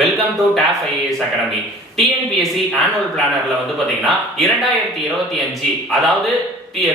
Welcome to top IAS academy. TNPSC annual பிளானர்ல வந்து பாத்தீங்கன்னா 2025 அதாவது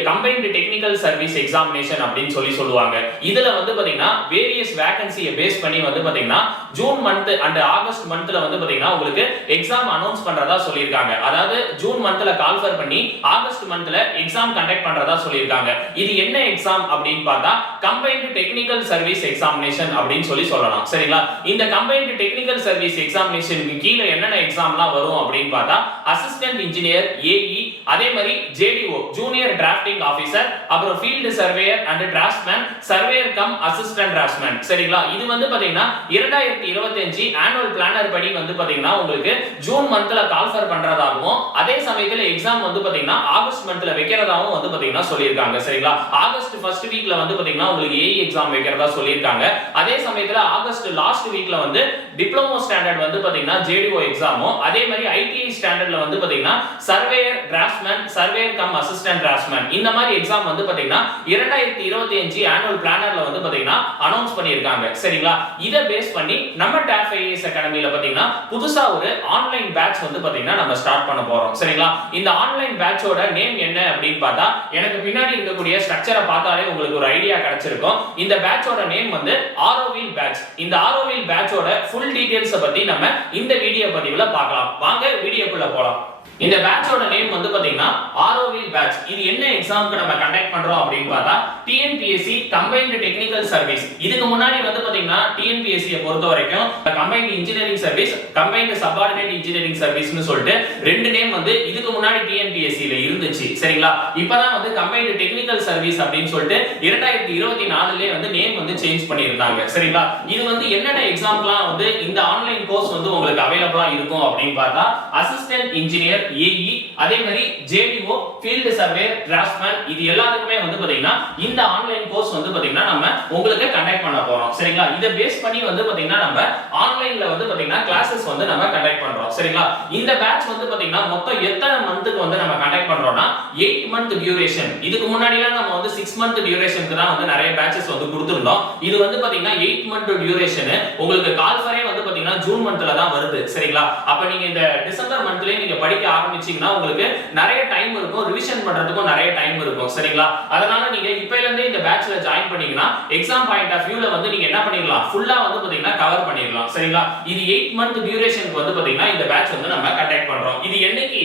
கம்பைன்டு டெக்னிக்கல் சர்வீஸ் எக்ஸாமினேஷன் அப்படின்னு சொல்லுவாங்க. இதுல வந்து பாத்தீங்கன்னா வேரியஸ் வேகன்சியை பேஸ் பண்ணி வந்து பாத்தீங்கன்னா ஜூன் மந்த் அண்ட் ஆகஸ்ட் மந்த்ல வந்து பாத்தீங்கன்னா உங்களுக்கு எக்ஸாம் அனௌன்ஸ் பண்றதா சொல்லியிருக்காங்க. அதாவது ஜூன் மந்த்ல கால்ஃபர் பண்ணி ஆகஸ்ட் மந்த்ல எக்ஸாம் கண்டக்ட் பண்றதா சொல்லியிருக்காங்க. இது என்ன எக்ஸாம் அப்படின்னு பார்த்தா கம்பைன்டு டெக்னிக்கல் சர்வீஸ் எக்ஸாமினேஷன் அப்படின்னு சொல்லலாம். சரிங்களா? இந்த கம்பைன்டு டெக்னிக்கல் சர்வீஸ் எக்ஸாமினேஷனுக்கு கீழே என்னென்ன எக்ஸாம்லாம் வரும் அப்படின்னு பார்த்தா அசிஸ்டன்ட் இன்ஜினியர், ஏஇ, அதே மாதிரி ஜேடிஓ ஜூனியர் டிராஃப்டிங் ஆபீசர், அப்புறம் field surveyor and draughtsman, surveyor cum assistant draughtsman. சரிங்களா? இது வந்து பாத்தீங்கன்னா 2025 ஆனுவல் பிளானர் படி வந்து பாத்தீங்கன்னா உங்களுக்கு ஜூன் மந்த்ல கால்ஃபர் பண்றதாகவும் அதே சமயத்துல எக்ஸாம் வந்து பாத்தீங்கன்னா ஆகஸ்ட் மந்த்ல வைக்கிறதாவும் வந்து பாத்தீங்கன்னா சொல்லியிருக்காங்க. சரிங்களா? ஆகஸ்ட் ஃபர்ஸ்ட் வீக்ல வந்து பாத்தீங்கன்னா உங்களுக்கு ஏஇ எக்ஸாம் வைக்கிறதா சொல்லியிருக்காங்க. அதே சமயத்துல ஆகஸ்ட் லாஸ்ட் வீக்ல வந்து டிப்ளமோ ஸ்டாண்டர்ட் வந்து பாத்தீங்கன்னா ஜேடிஓ எக்ஸாமும், அதே மாதிரி ஐடிஐ ஸ்டாண்டர்ட்ல வந்து பாத்தீங்கன்னா surveyor draftsman, surveyor cum assistant draughtsman, இந்த மாதிரி எக்ஸாம் வந்து பாத்தீங்கன்னா 2025 ஆனுவல் பிளானர்ல வந்து பாத்தீங்கன்னா அனௌன்ஸ் பண்ணிருக்காங்க. சரிங்களா? இத பேஸ் பண்ணி நம்ம டாப் ஐஏஎஸ் அகாடமில பாத்தீங்கன்னா புதுசா ஒரு ஆன்லைன் பேட்ச் வந்து பாத்தீங்கன்னா நம்ம ஸ்டார்ட் பண்ண போறோம். சரிங்களா? இந்த ஆன்லைன் பேட்சோட நேம் என்ன அப்படின்னு பார்த்தா எனக்கு பின்னாடி இருக்கக்கூடிய ஸ்ட்ரக்சரை பார்த்தாலே உங்களுக்கு ஒரு ஐடியா கிடைச்சிருக்கும். இந்த பேட்சோட நேம் வந்து ஆரோவில் பேட்ச். இந்த ஆரோவில் பேட்சோட ஃபுல் டீடைல்ஸ் பத்தி நம்ம இந்த வீடியோ பதிவுல பார்க்கலாம். வாங்க வீடியோக்குள்ள போலாம். இந்த பேட்சோட நேம் வந்து பாத்தீங்கன்னா ஆரோவில் பேட்ச். இது என்ன எக்ஸாம்க்கு நம்ம கண்டக்ட் பண்றோம் அப்படின்னு பார்த்தா டிஎன்பிஎஸ்சி கம்பைன்டு டெக்னிக்கல் சர்வீஸ். இதுக்கு முன்னாடி வந்து பாத்தீங்கன்னா டிஎன்பிஎஸ்சியை பொறுத்த வரைக்கும் combined engineering service, combined subordinate engineering சர்வீஸ்னு சொல்லிட்டு ரெண்டு நேம் வந்து இதுக்கு முன்னாடி டிஎன்பிஎஸ்சில இருந்துச்சு. சரிங்களா? இப்பதான் வந்து கம்பைன்டு டெக்னிக்கல் சர்வீஸ் அப்படின்னு சொல்லிட்டு 2024லே வந்து நேம் வந்து சேஞ்ச் பண்ணியிருந்தாங்க. சரிங்களா? இது வந்து என்னென்ன எக்ஸாம்லாம் வந்து இந்த ஆன்லைன் கோர்ஸ் வந்து உங்களுக்கு அவைலபிளா இருக்கும் அப்படின்னு பார்த்தா அசிஸ்டன்ட் இன்ஜினியர், ஏஇ, அதே மாதிரி ஜேடிஓ, ஃபீல்ட் சர்வேயர், டிராஃப்ட்மேன், இது எல்லாத்துக்குமே வந்து பாத்தீங்கன்னா இந்த ஆன்லைன் கோர்ஸ் வந்து பாத்தீங்கன்னா நம்ம உங்களுக்கு கண்டக்ட் பண்ண போறோம். சரிங்களா? இத பேஸ் பண்ணி வந்து பாத்தீங்கன்னா நம்ம ஆன்லைன்ல வந்து பாத்தீங்கன்னா கிளாसेस வந்து நம்ம கண்டக்ட் பண்றோம். சரிங்களா? இந்த பேட்ச் வந்து பாத்தீங்கன்னா மொத்தம் எத்தனை மந்த்துக்கு வந்து நம்ம கண்டக்ட் பண்றோம்னா 8 மந்த் டியூரேஷன். இதுக்கு முன்னாடிலாம் நம்ம வந்து 6 மந்த் டியூரேஷனுக்கு தான் வந்து நிறைய பேட்சஸ் வந்து கொடுத்திருந்தோம். இது வந்து பாத்தீங்கன்னா 8 மந்த் டியூரேஷன். உங்களுக்கு கால்ஃபரே வந்து பாத்தீங்கன்னா ஜூன் மந்த்ல தான் வருது. சரிங்களா? அப்ப நீங்க இந்த டிசம்பர் மந்த்லயே நீங்க படிக்க ஆரம்பிச்சீங்கன்னா உங்களுக்கு நிறைய டைம் இருக்கும், ரிவிஷன் பண்றதுக்கும் நிறைய டைம் இருக்கும். சரிங்களா? அதனால நீங்க இப்பையில இருந்தே இந்த பேட்ச்ல ஜாயின் பண்ணீங்கன்னா எக்ஸாம் பாயிண்ட் ஆஃப் வியூல வந்து நீங்க என்ன பண்ணிடலாம், ஃபுல்லா வந்து பாத்தீங்கன்னா கவர் பண்ணிடலாம். சரிங்களா? இது 8 மந்த் டியூரேஷனுக்கு வந்து பாத்தீங்கன்னா இந்த பேட்ச் வந்து நம்ம கண்டக்ட் பண்றோம். இது என்னைக்கு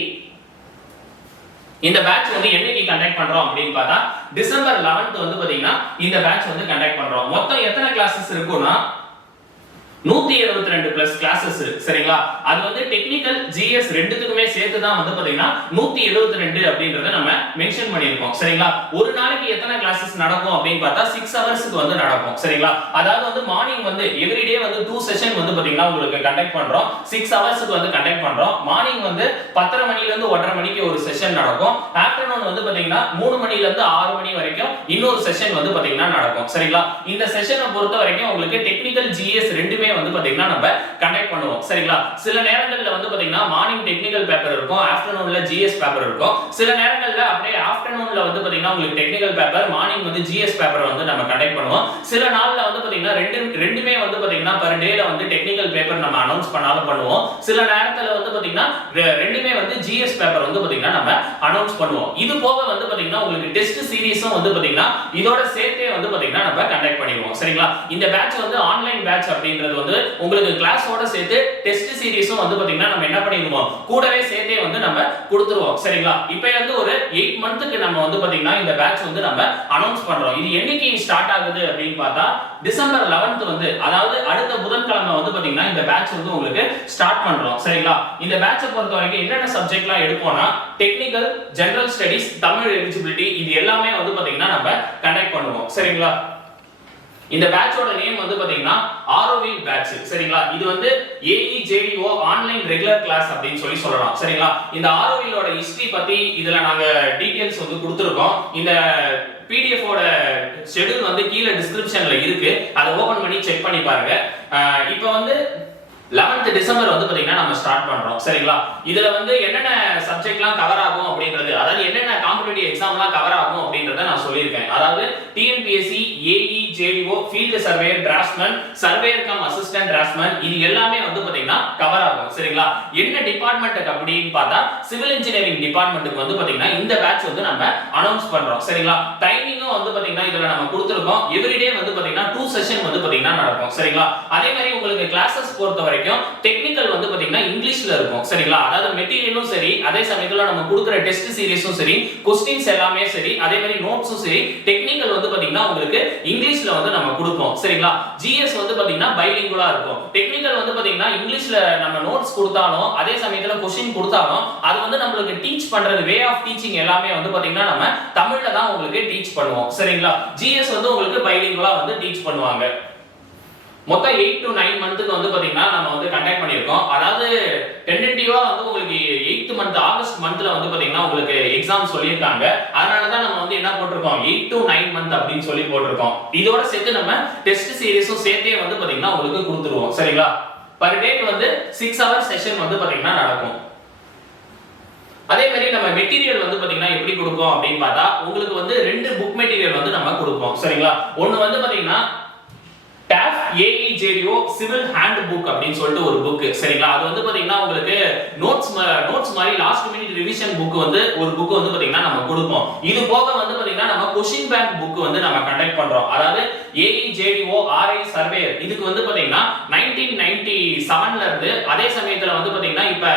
இந்த பேட்ச் வந்து என்னைக்கு கண்டக்ட் பண்றோம் அப்படின்னு பார்த்தா டிசம்பர் 11th வந்து பாத்தீங்கன்னா இந்த பேட்ச் வந்து கண்டக்ட் பண்றோம். மொத்தம் எத்தனை கிளாसेस இருக்கும்னா 172 பிளஸ் கிளாसेस. சரிங்களா? அது வந்து டெக்னிக்கல் ஜிஎஸ் ரெண்டுத்துக்குமே சேர்த்து தான் வந்து பாத்தீங்கன்னா 172 அப்படிங்கறத நம்ம மென்ஷன் பண்ணிருக்கோம். சரிங்களா? ஒரு நாளைக்கு எத்தனை கிளாसेस நடக்கும் அப்படின்னு பார்த்தா 6 ஹவர்ஸ்க்கு வந்து நடக்கும். சரிங்களா? அதாவது வந்து மார்னிங் வந்து எவ்ரிடே வந்து 2 செஷன் வந்து பாத்தீங்கன்னா உங்களுக்கு கண்டக்ட் பண்றோம். 6 ஹவர்ஸ்க்கு வந்து கண்டக்ட் பண்றோம். மார்னிங் வந்து 10:30 மணில இருந்து 1:30 மணிக்கு ஒரு செஷன் நடக்கும். ஆஃப்டர்நூன் வந்து பாத்தீங்கன்னா 3 மணில இருந்து 6 மணி வரைக்கும் இன்னொரு செஷன் வந்து பாத்தீங்கன்னா நடக்கும். சரிங்களா? இந்த செஷனை பொறுத்த வரைக்கும் உங்களுக்கு டெக்னிக்கல் ஜிஎஸ் ரெண்டுமே வந்து பாத்தீங்கன்னா நம்ம கண்டக்ட் பண்ணுவோம். சரிங்களா? சில நேரங்கள்ல வந்து பாத்தீங்கன்னா மார்னிங் டெக்னிக்கல் பேப்பர் இருக்கும், ஆஃப்டர்நூன்ல ஜிஎஸ் பேப்பர் இருக்கும். சில நேரங்கள்ல அப்படியே ஆஃப்டர்நூன்ல வந்து பாத்தீங்கன்னா உங்களுக்கு டெக்னிக்கல் பேப்பர், மார்னிங் வந்து ஜிஎஸ் பேப்பர் வந்து நம்ம கண்டக்ட் பண்ணுவோம். சில நாள்ல வந்து பாத்தீங்கன்னா ரெண்டுமே வந்து பாத்தீங்கன்னா per dayல வந்து டெக்னிக்கல் பேப்பர் நம்ம அனௌன்ஸ் பண்ணாலும் பண்ணுவோம். சில நேரத்துல வந்து பாத்தீங்கன்னா ரெண்டுமே வந்து ஜிஎஸ் பேப்பர் வந்து பாத்தீங்கன்னா நம்ம அனௌன்ஸ் பண்ணுவோம். இது போக வந்து பாத்தீங்கன்னா உங்களுக்கு டெஸ்ட் சீரிஸும் வந்து பாத்தீங்கன்னா இதோட சேர்த்தே வந்து பாத்தீங்கன்னா நம்ம கண்டக்ட் பண்ணிடுவோம். சரிங்களா? இந்த பேட்ச் வந்து ஆன்லைன் பேட்ச் அப்படின்றது வந்து உங்களுக்கு கிளாஸோட சேர்த்து டெஸ்ட் சீரிஸும் வந்து பாத்தீங்கன்னா நம்ம என்ன பண்ணிடுவோம், கூடவே சேர்த்தே வந்து நம்ம கொடுத்துருவோம். சரிங்களா? இப்போ வந்து ஒரு 8 மந்த்க்கு நம்ம வந்து பாத்தீங்கன்னா இந்த பேட்ச் வந்து நம்ம அனௌன்ஸ் பண்றோம். இது என்னைக்கு ஸ்டார்ட் ஆகுது அப்படின்னு பார்த்தா டிசம்பர் 11th வந்து அதாவது அடுத்த புதன்கிழமை வந்து பாத்தீங்கன்னா இந்த பேட்ச் வந்து உங்களுக்கு ஸ்டார்ட் பண்றோம். சரிங்களா? இந்த பேட்சை பொறுத்த வரைக்கும் என்னென்ன சப்ஜெக்ட்லாம் எடுப்போம்னா technical, general studies, Tamil eligibility, இது எல்லாமே வந்து பாத்தீங்கன்னா நம்ம கண்டக்ட் பண்ணுவோம். சரிங்களா? இந்த பேட்சோட நேம் வந்து பாத்தீங்கன்னா ஆரோவில் பேட்ச். சரிங்களா? இது வந்து AE JTO online regular class அப்படின்னு சொல்லலாம். சரிங்களா? இந்த ஆரோவிலோட ஹிஸ்டரி பத்தி இதுல நாங்க டீடைல்ஸ் வந்து கொடுத்திருக்கோம். இந்த PDF ஓட ஷெட்யூல் வந்து கீழ டிஸ்கிரிப்ஷன்ல இருக்கு. அதை ஓபன் பண்ணி செக் பண்ணி பாருங்க. இப்போ வந்து 11th டிசம்பர் வந்து பாத்தீங்கன்னா நம்ம ஸ்டார்ட் பண்றோம். சரிங்களா? இதுல வந்து என்னென்ன சப்ஜெக்ட்லாம் கவர் ஆகும் அப்படின்றது, அதாவது என்னென்ன காம்படிட்டிவ் காம்படிட்டிவ் எக்ஸாம்லாம் கவர் ஆகும் அப்படின்றத நான் சொல்லியிருக்கேன். அதாவது TNPSC AE JTO field surveyor draftsman surveyor cum assistant draftsman இது எல்லாமே வந்து பாத்தீங்கன்னா கவர் ஆகும். சரிங்களா? என்ன டிபார்ட்மென்ட் அப்படின்னு பார்த்தா சிவில் இன்ஜினியரிங் டிபார்ட்மென்ட்க்கு வந்து பாத்தீங்கன்னா இந்த பேட்ச் வந்து நம்ம அனௌன்ஸ் பண்றோம். சரிங்களா? டைமிங்கும் வந்து பாத்தீங்கன்னா இதுல நம்ம கொடுத்திருக்கோம். எவ்ரிடே வந்து பாத்தீங்கன்னா 2 செஷன் வந்து பாத்தீங்கன்னா நடக்கும். சரிங்களா? அதே மாதிரி உங்களுக்கு கிளாसेस பொறுத்த வரைக்கும் டெக்னிக்கல் வந்து பாத்தீங்கன்னா இங்கிலீஷ்ல இருக்கும். சரிங்களா? அதாவது மெட்டீரியலும் சரி, அதே சமயத்துல நம்ம கொடுக்கிற டெஸ்ட் சீரிஸும் சரி, क्वेश्चंस எல்லாமே சரி, அதே மாதிரி நோட்ஸும் சரி, டெக்னிக்கல் வந்து பாத்தீங்கன்னா உங்களுக்கு இங்கிலீஷ்ல வந்து நம்ம கொடுப்போம். சரிங்களா? ஜிஎஸ் வந்து பாத்தீங்கன்னா பைலிங்குலா இருக்கும். டெக்னிக்கல் வந்து பாத்தீங்கன்னா இங்கிலீஷ்ல நம்ம நோட்ஸ் கொடுத்தாலும் அதே சமயத்துல क्वेश्चन கொடுத்தாலும் அது வந்து நம்மளுக்கு டீச் பண்றது வே ஆஃப் டீச்சிங் எல்லாமே வந்து பாத்தீங்கன்னா நம்ம தமிழ்ல தான் உங்களுக்கு டீச் பண்ணுவோம். சரிங்களா? ஜிஎஸ் வந்து உங்களுக்கு பைலிங்குலா வந்து டீச் பண்ணுவாங்க. மொத்தம் 8 to 9 மந்த்துக்கு வந்து பாத்தீங்கன்னா நம்ம வந்து கண்டக்ட் பண்ணியிருக்கோம். அதாவது டென்டேட்டிவா வந்து உங்களுக்கு 8th மந்த் ஆகஸ்ட் மந்த்ல வந்து பாத்தீங்கன்னா உங்களுக்கு எக்ஸாம் சொல்லியிருக்காங்க. அதனால தான் நம்ம வந்து என்ன போட்டிருக்கோம் 8 to 9 மந்த் அப்படின்னு சொல்லி போட்டிருக்கோம். இதோட சேர்த்து நம்ம டெஸ்ட் சீரிஸும் சேர்த்தே வந்து பாத்தீங்கன்னா உங்களுக்கு கொடுத்துருவோம். சரிங்களா? பர் டேக்கு வந்து 6 hours செஷன் வந்து பாத்தீங்கன்னா நடக்கும். அதே மாதிரி நம்ம மெட்டீரியல் வந்து பாத்தீங்கன்னா எப்படி கொடுப்போம் அப்படின்னு பார்த்தா உங்களுக்கு வந்து 2 புக் மெட்டீரியல் வந்து நம்ம கொடுப்போம். சரிங்களா? ஒன்னு வந்து பாத்தீங்கன்னா TAF AEJDO civil hand book அப்படின்னு சொல்லிட்டு ஒரு புக். சரிங்களா? அது வந்து பாத்தீங்கன்னா உங்களுக்கு நோட்ஸ் மாதிரி லாஸ்ட் மினிட் ரிவிஷன் புக் வந்து ஒரு புக் வந்து பாத்தீங்கன்னா நம்ம கொடுப்போம். இது போக வந்து பாத்தீங்கன்னா நம்ம क्वेश्चन பேங்க் புக் வந்து நம்ம கண்டக்ட் பண்றோம். அதாவது AEJDO RI சர்வேயர் இதுக்கு வந்து பாத்தீங்கன்னா 1997ல இருந்து அதே சமயத்துல வந்து பாத்தீங்கன்னா இப்ப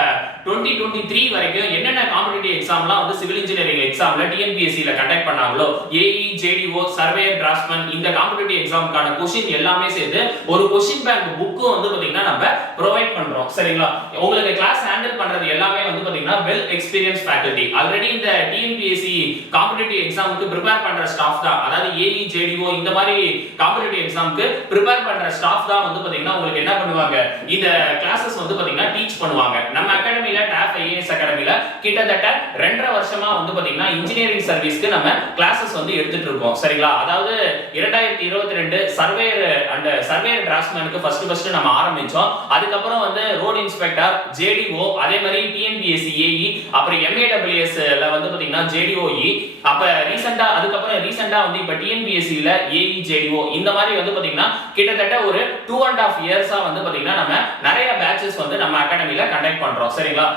2023 வரைக்கும் என்னென்ன காம்படிட்டிவ் எக்ஸாம்லாம் வந்து சிவில் இன்ஜினியரிங் எக்ஸாம்ல டிஎன்பிஎஸ்சி ல கண்டக்ட் பண்ணாங்களோ AEJDO சர்வேயர் டிராஃப்ட்மேன் இந்த காம்படிட்டிவ் எக்ஸாம்க்கான क्वेश्चन எல்லாமே சேர்த்து ஒரு क्वेश्चन பேங்க் புக் வந்து பாத்தீங்கன்னா நம்ம ப்ரொவைட் பண்றோம். சரிங்களா? உங்களுக்கு கிளாஸ் ஹேண்டில் பண்றது எல்லாமே வந்து பாத்தீங்கன்னா வெல் எக்ஸ்பீரியன்ஸ் ஃபேக்கல்டி. ஆல்ரெடி இந்த டிஎன்பிஎஸ்சி காம்படிட்டிவ் எக்ஸாமுக்கு ப்ரிப்பேர் பண்ற ஸ்டாஃப் தான். அதாவது AEJDO இந்த மாதிரி காம்படிட்டிவ் எக்ஸாமுக்கு ப்ரிப்பேர் பண்ற ஸ்டாஃப் தான் வந்து பாத்தீங்கன்னா உங்களுக்கு என்ன பண்ணுவாங்க இந்த கிளாसेस வந்து பாத்தீங்கன்னா டீச் பண்ணுவாங்க. நம்ம அகாடமில TAF IAS அகாடமில கிட்டத்தட்ட 2.5 வருஷமா வந்து பாத்தீங்கன்னா இன்ஜினியரிங் சர்வீஸ்க்கு நம்ம கிளாसेस வந்து எடுத்துட்டு இருக்கோம். சரிங்களா? அதாவது 2022 சர்வேயர் அண்ட் சர்வேயர் டிராஃப்ட்மேனுக்கு ஃபர்ஸ்ட் நம்ம ஆரம்பிச்சோம். அதுக்கப்புறம் வந்து ரோட் இன்ஸ்பெக்டர் JDO அதே மாதிரி TNPSC AE அப்புறம் MAWS ல வந்து பாத்தீங்கன்னா JDOE அப்ப ரீசன்ட்டா வந்து இப்ப TNPSC ல AEJDO இந்த மாதிரி வந்து பாத்தீங்கன்னா கிட்டத்தட்ட ஒரு 2.5 இயர்ஸா வந்து பாத்தீங்கன்னா நம்ம நிறைய பேட்சஸ் வந்து நம்ம அகாடமில கண்டக்ட் பண்றோம். சரிங்களா?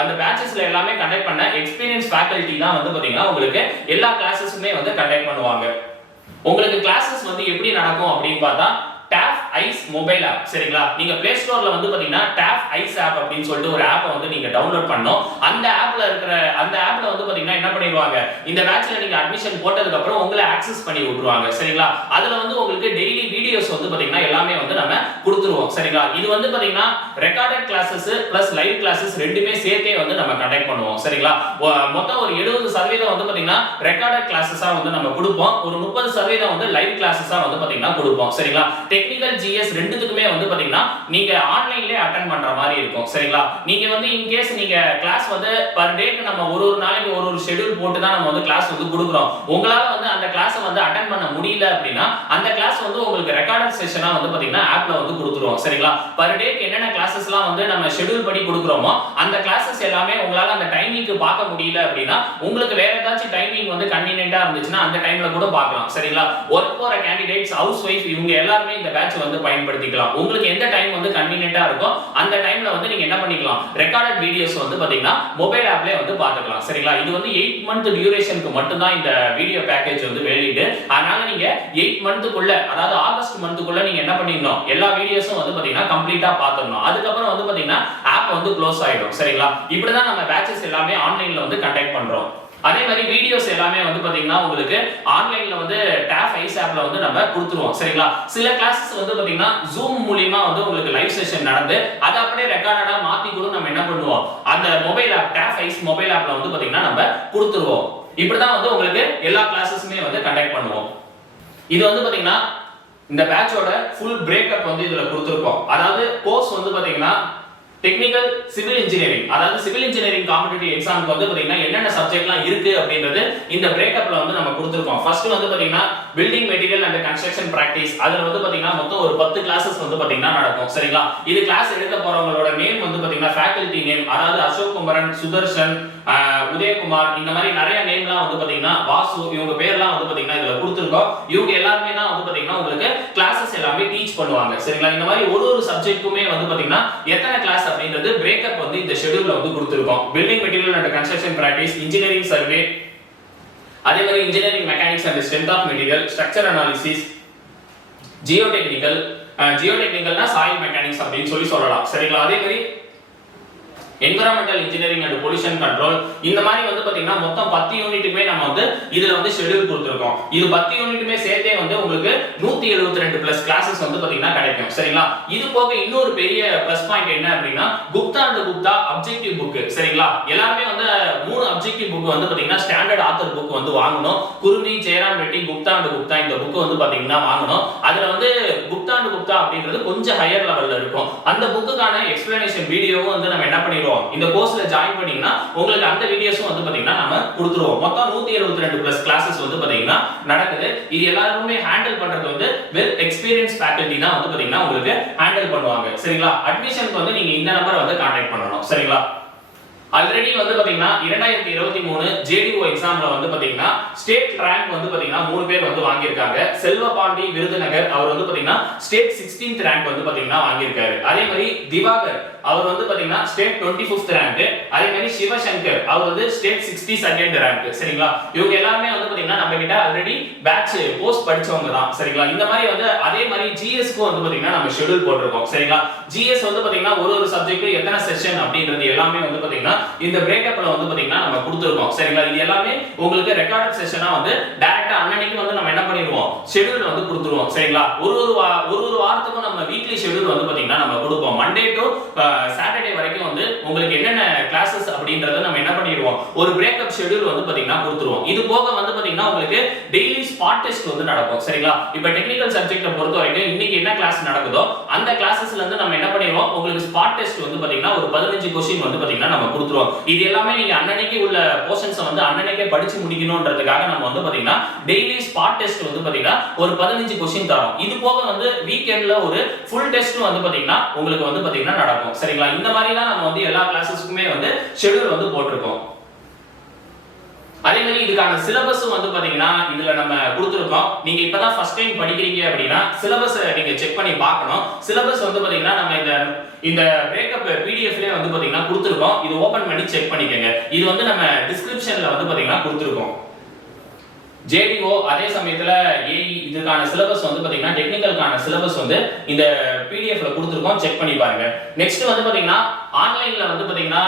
அந்த பேட்சஸ்ல எல்லாமே கண்டக்ட் பண்ண எக்ஸ்பீரியன்ஸ் ஃபேக்கல்டி தான் வந்து பாத்தீங்கன்னா உங்களுக்கு எல்லா கிளாसेसுமே வந்து கண்டக்ட் பண்ணுவாங்க. உங்களுக்கு கிளாसेस வந்து எப்படி நடக்கும் அப்படின்னு பார்த்தா TAF ஐஸ் மொபைல் ஆப். சரிங்களா? நீங்க Play Storeல வந்து பாத்தீங்கன்னா TAF ஐஸ் ஆப் அப்படின்னு சொல்லிட்டு ஒரு ஆப்பை வந்து நீங்க டவுன்லோட் பண்ணனும். அந்த ஆப்ல வந்து பாத்தீங்கன்னா என்ன பண்ணிடுவாங்க இந்த பேட்ச்ல நீங்க அட்மிஷன் போட்டதுக்கு அப்புறம் உங்களை ஆக்சஸ் பண்ணி விட்டுருவாங்க. சரிங்களா? அதுல வந்து உங்களுக்கு டெய்லி வீடியோஸ் வந்து பாத்தீங்கன்னா எல்லாமே வந்து நம்ம கொடுத்துருவோம். சரிங்களா? இது வந்து பாத்தீங்கன்னா recorded classes plus live classes ரெண்டுமே சேர்த்தே வந்து நம்ம கண்டக்ட் பண்ணுவோம். சரிங்களா? மொத்தம் ஒரு 70% வந்து பாத்தீங்கன்னா ரெக்கார்டட் கிளாसेसா வந்து நம்ம கொடுப்போம். ஒரு 30% வந்து லைவ் கிளாसेसா வந்து பாத்தீங்கன்னா கொடுப்போம். சரிங்களா? டெக்னிக்கல் ஜிஎஸ் ரெண்டுத்துக்குமே வந்து பாத்தீங்கன்னா நீங்க ஆன்லைன்லயே அட்டெண்ட் பண்ற மாதிரி இருக்கும். சரிங்களா? நீங்க வந்து இன் கேஸ் நீங்க கிளாஸ் வந்து பர் டேக்கு நம்ம ஒரு நாளைக்கு ஒரு ஷெட்யூல் போட்டு தான் நம்ம வந்து கிளாஸ் வந்து கொடுக்குறோம். உங்களால வந்து அந்த கிளாஸை வந்து அட்டெண்ட் பண்ண முடியல அப்படின்னா அந்த கிளாஸ் வந்து உங்களுக்கு ரெக்கார்டட் செஷனா வந்து பாத்தீங்கன்னா ஆப்ல வந்து கொடுத்துருவோம். சரிங்களா? பர் டேக்கு என்னென்ன கிளாसेसலாம் வந்து நம்ம ஷெட்யூல் பண்ணி கொடுக்குறோமோ அந்த கிளாसेस எல்லாமே உங்களால அந்த டைமிங்க்கு பார்க்க முடியல அப்படின்னா உங்களுக்கு வேற ஏதாச்சும் டைமிங் வந்து கன்வீனியன்ட்டா இருந்துச்சுன்னா அந்த டைம்ல கூட பார்க்கலாம். சரிங்களா? ஒர்க் போற கேண்டிடேட்ஸ் ஹவுஸ் வைஃப் இவங்க எல்லாரும் இந்த பேட்ச் வந்து பயன்படுத்திக்கலாம். உங்களுக்கு எந்த டைம் வந்து கன்வீனியன்ட்டா இருக்கோ அந்த டைம்ல வந்து நீங்க என்ன பண்ணிக்கலாம் ரெக்கார்டட் வீடியோஸ் வந்து பாத்தீங்கன்னா மொபைல் ஆப்லயே வந்து பார்த்துக்கலாம். சரிங்களா? இது வந்து 8 மந்த் டியூரேஷனுக்கு மட்டும் தான் இந்த வீடியோ பேக்கேஜ் வந்து வேலிட். அதனால நீங்க 8 மந்த்துக்குள்ள அதாவது ஆகஸ்ட் மந்த்துக்குள்ள நீங்க என்ன பண்ணிடணும் எல்லா வீடியோஸும் வந்து பாத்தீங்கன்னா கம்ப்ளீட்டா பார்த்துடணும். அதுக்கப்புறம் வந்து பாத்தீங்கன்னா ஆப் வந்து க்ளோஸ் ஆயிடும். சரிங்களா? இப்படிதான் நம்ம பேட்சஸ் எல்லாமே ஆன்லைன்ல வந்து கண்டக்ட் பண்றோம். அதே மாதிரி வீடியோஸ் எல்லாமே வந்து பாத்தீங்கன்னா உங்களுக்கு ஆன்லைன்ல வந்து TAF ஐஸ் ஆப்ல வந்து நம்ம கொடுத்துருவோம். சரிங்களா? சில கிளாसेस வந்து பாத்தீங்கன்னா Zoom மூலமா வந்து உங்களுக்கு லைவ் செஷன் நடந்து அத அப்படியே ரெக்கார்டடா மாத்தி கூட நம்ம என்ன பண்ணுவோம் அந்த மொபைல் ஆப் TAF ஐஸ் மொபைல் ஆப்ல வந்து பாத்தீங்கன்னா நம்ம கொடுத்துருவோம். இப்படிதான் வந்து உங்களுக்கு எல்லா கிளாसेसமே வந்து கண்டக்ட் பண்ணுவோம். இது வந்து பாத்தீங்கன்னா இந்த பேட்சோட ஃபுல் பிரேக்கப் வந்து இதுல கொடுத்திருக்கோம். அதாவது கோர்ஸ் வந்து பாத்தீங்கன்னா டெக்னிக்கல் சிவில் இன்ஜினியரிங் அதாவது சிவில் இன்ஜினியரிங் காம்படிட்டிவ் எக்ஸாம்க்கு வந்து பாத்தீங்கன்னா என்னென்ன சப்ஜெக்ட்லாம் இருக்கு அப்படின்றது இந்த பிரேக்கப்ல வந்து நம்ம கொடுத்திருக்கோம். ஃபர்ஸ்ட் வந்து பாத்தீங்கன்னா building material and construction practice அதுல வந்து பாத்தீங்கன்னா மொத்தம் ஒரு 10 கிளாसेस வந்து பாத்தீங்கன்னா நடக்கும். சரிங்களா? இது கிளாஸ் எடுக்க போறவங்களோட நேம் வந்து பாத்தீங்கன்னா ஃபேக்கல்டி நேம் அதாவது அசோக் குமரன், சுதர்ஷன், உதயகுமார், இந்த மாதிரி நிறைய நேம்லாம் வந்து பாத்தீங்கன்னா வாசு, இவங்க பேர்லாம் வந்து பாத்தீங்கன்னா இதுல கொடுத்திருக்கோம். இவங்க எல்லாருமே தான் வந்து பாத்தீங்கன்னா உங்களுக்கு கிளாसेस எல்லாமே டீச் பண்ணுவாங்க. சரிங்களா? இந்த மாதிரி ஒரு சப்ஜெக்ட்டுமே வந்து பாத்தீங்கன்னா எத்தனை கிளாஸ் அப்படின்றது பிரேக்கப் வந்து இந்த ஷெட்யூல்ல வந்து கொடுத்திருக்கோம். Building material and construction practice, engineering survey, அதே மாதிரி engineering mechanics and strength of material, structure analysis, ஜியோடெக்னிக்கல்னா சாயில் மெக்கானிக்ஸ் அப்படின்னு சொல்லலாம். சரிங்களா? அதே மாதிரி environmental engineering and pollution control, இந்த மாதிரி வந்து பாத்தீங்கன்னா மொத்தம் 10 யூனிட்டுமே நம்ம வந்து இதுல வந்து ஷெட்யூல் கொடுத்திருக்கோம். இது 10 யூனிட்டுமே சேர்த்தே வந்து உங்களுக்கு 172 பிளஸ் கிளாसेस வந்து பாத்தீங்கன்னா கிடைக்கும். சரிங்களா? இது போக இன்னொரு பெரிய பிளஸ் பாயிண்ட் என்ன அப்படின்னா Gupta and Gupta objective book. சரிங்களா? எல்லாமே வந்து 3 அப்ஜெக்டிவ் புக் வந்து பாத்தீங்கன்னா ஸ்டாண்டர்ட் ஆத்தர் புக் வந்து வாங்கணும். குருமி, ஜெயராம் ரெட்டி, குப்தா அண்ட் குப்தா இந்த புக் வந்து பாத்தீங்கன்னா வாங்கணும். அதுல வந்து குப்தா அண்ட் குப்தா அப்படின்றது கொஞ்சம் ஹையர் லெவல்ல இருக்கும். அந்த புக்குக்கான எக்ஸ்பிளனேஷன் வீடியோவும் வந்து நம்ம என்ன பண்ணிடுவோம், இந்த கோர்ஸ்ல ஜாயின் பண்ணீங்கன்னா உங்களுக்கு அந்த வீடியோஸும் வந்து பாத்தீங்கன்னா நாம கொடுத்துருவோம். மொத்தம் 172 பிளஸ் கிளாसेस வந்து பாத்தீங்கன்னா நடக்குது. இது எல்லாருமே ஹேண்டில் பண்றது வந்து வெல் எக்ஸ்பீரியன்ஸ் ஃபேக்கல்டி தான் வந்து பாத்தீங்கன்னா உங்களுக்கு ஹேண்டில் பண்ணுவாங்க. சரிங்களா? அட்மிஷனுக்கு வந்து நீங்க இந்த நம்பரை வந்து கான்டாக்ட் பண்ணணும். சரிங்களா? ஆல்ரெடி வந்து பாத்தீங்கன்னா 2023 JDO எக்ஸாம்ல வந்து பாத்தீங்கன்னா ஸ்டேட் ரேங்க் வந்து பாத்தீங்கன்னா 3 பேர் வந்து வாங்கியிருக்காங்க. செல்வபாண்டி விருதுநகர் அவர் வந்து பாத்தீங்கன்னா ஸ்டேட் 16th ரேங்க் வந்து பாத்தீங்கன்னா வாங்கியிருக்காரு. அதே மாதிரி திவாகர் அவர் வந்து பாத்தீங்கன்னா ஸ்டேட் 25th ரேங்க். அதே மாதிரி சிவசங்கர் அவர் வந்து ஸ்டேட் 62nd ரேங்க். சரிங்களா? இவங்க எல்லாரும் வந்து பாத்தீங்கன்னா நம்ம கிட்ட ஆல்ரெடி பேட்ச் போஸ்ட் படிச்சவங்க தான். சரிங்களா? இந்த மாதிரி வந்து அதே மாதிரி GS க்கு வந்து பாத்தீங்கன்னா நம்ம ஷெட்யூல் போட்டுருக்கோம். சரிங்களா? GS வந்து பாத்தீங்கன்னா ஒரு சப்ஜெக்ட் எத்தனை செஷன் அப்படின்றது எல்லாமே வந்து பாத்தீங்கன்னா இந்த பிரேக்கப்ல வந்து பாத்தீங்கன்னா நம்ம கொடுத்திருக்கோம். சரிங்களா? இது எல்லாமே உங்களுக்கு ரெக்கார்டட் செஷனா வந்து டைரக்டா அன்னைக்கு வந்து நம்ம என்ன பண்ணிடுவோம், ஷெட்யூல் வந்து கொடுத்துருவோம். சரிங்களா? ஒரு வாரத்துக்கு நம்ம வீக்லி ஷெட்யூல் வந்து பாத்தீங்கன்னா நம்ம கொடுப்போம். மண்டே டு சாட்டர்டே வரைக்கும் வந்து உங்களுக்கு என்னென்ன கிளாसेस அப்படின்றத நம்ம என்ன பண்ணிடுவோம், ஒரு பிரேக்கப் ஷெட்யூல் வந்து பாத்தீங்கன்னா கொடுத்துருவோம். இது போக வந்து பாத்தீங்கன்னா உங்களுக்கு டெய்லி ஸ்பாட் டெஸ்ட் வந்து நடக்கும். சரிங்களா? இப்போ டெக்னிக்கல் சப்ஜெக்ட்டை பொறுத்த வரைக்கும் இன்னைக்கு என்ன கிளாஸ் நடக்குதோ அந்த கிளாसेसல இருந்து நம்ம என்ன பண்ணிடுவோம், உங்களுக்கு ஸ்பாட் டெஸ்ட் வந்து பாத்தீங்கன்னா ஒரு 15 क्वेश्चन வந்து பாத்தீங்கன்னா நம்ம கொடுத்துருவோம். இது எல்லாமே நீங்க அன்னன்னைக்கு உள்ள போர்ஷன்ஸ் வந்து அன்னன்னைக்கே படிச்சு முடிக்கணும்ன்றதுக்காக நம்ம வந்து பாத்தீங்கன்னா டெய்லி ஸ்பாட் டெஸ்ட் வந்து பாத்தீங்கன்னா ஒரு 15 क्वेश्चन தரோம். இது போக வந்து வீக்கெண்ட்ல ஒரு ஃபுல் டெஸ்ட் வந்து பாத்தீங்கன்னா உங்களுக்கு வந்து பாத்தீங்கன்னா நடக்கும். சரிங்களா? இந்த மாதிரி தான் நம்ம வந்து எல்லா கிளாसेसக்குமே வந்து ஷெட்யூல் வந்து போட்டுருக்கோம். அதே மாதிரி இதுக்கான சிலபஸும் வந்து பாத்தீங்கன்னா இதுல நம்ம கொடுத்திருக்கோம். நீங்க இப்பதான் ஃபர்ஸ்ட் டைம் படிக்கிறீங்க அப்படின்னா சிலபஸ் நீங்க செக் பண்ணி பார்க்கணும். சிலபஸ் வந்து பாத்தீங்கன்னா நம்ம இந்த பிரேக்கப் PDFலயே வந்து பாத்தீங்கன்னா கொடுத்திருக்கோம். இது ஓபன் பண்ணி செக் பண்ணிக்கங்க. இது வந்து நம்ம டிஸ்கிரிப்ஷன்ல வந்து பாத்தீங்கன்னா கொடுத்திருக்கோம். JDO அதே சமயத்துல AE இதுக்கான சிலபஸ் வந்து பாத்தீங்கன்னா டெக்னிக்கலுக்கான சிலபஸ் வந்து இந்த PDFல கொடுத்திருக்கோம். செக் பண்ணி பாருங்க. நெக்ஸ்ட் வந்து பாத்தீங்கன்னா ஆன்லைன்ல வந்து பாத்தீங்கன்னா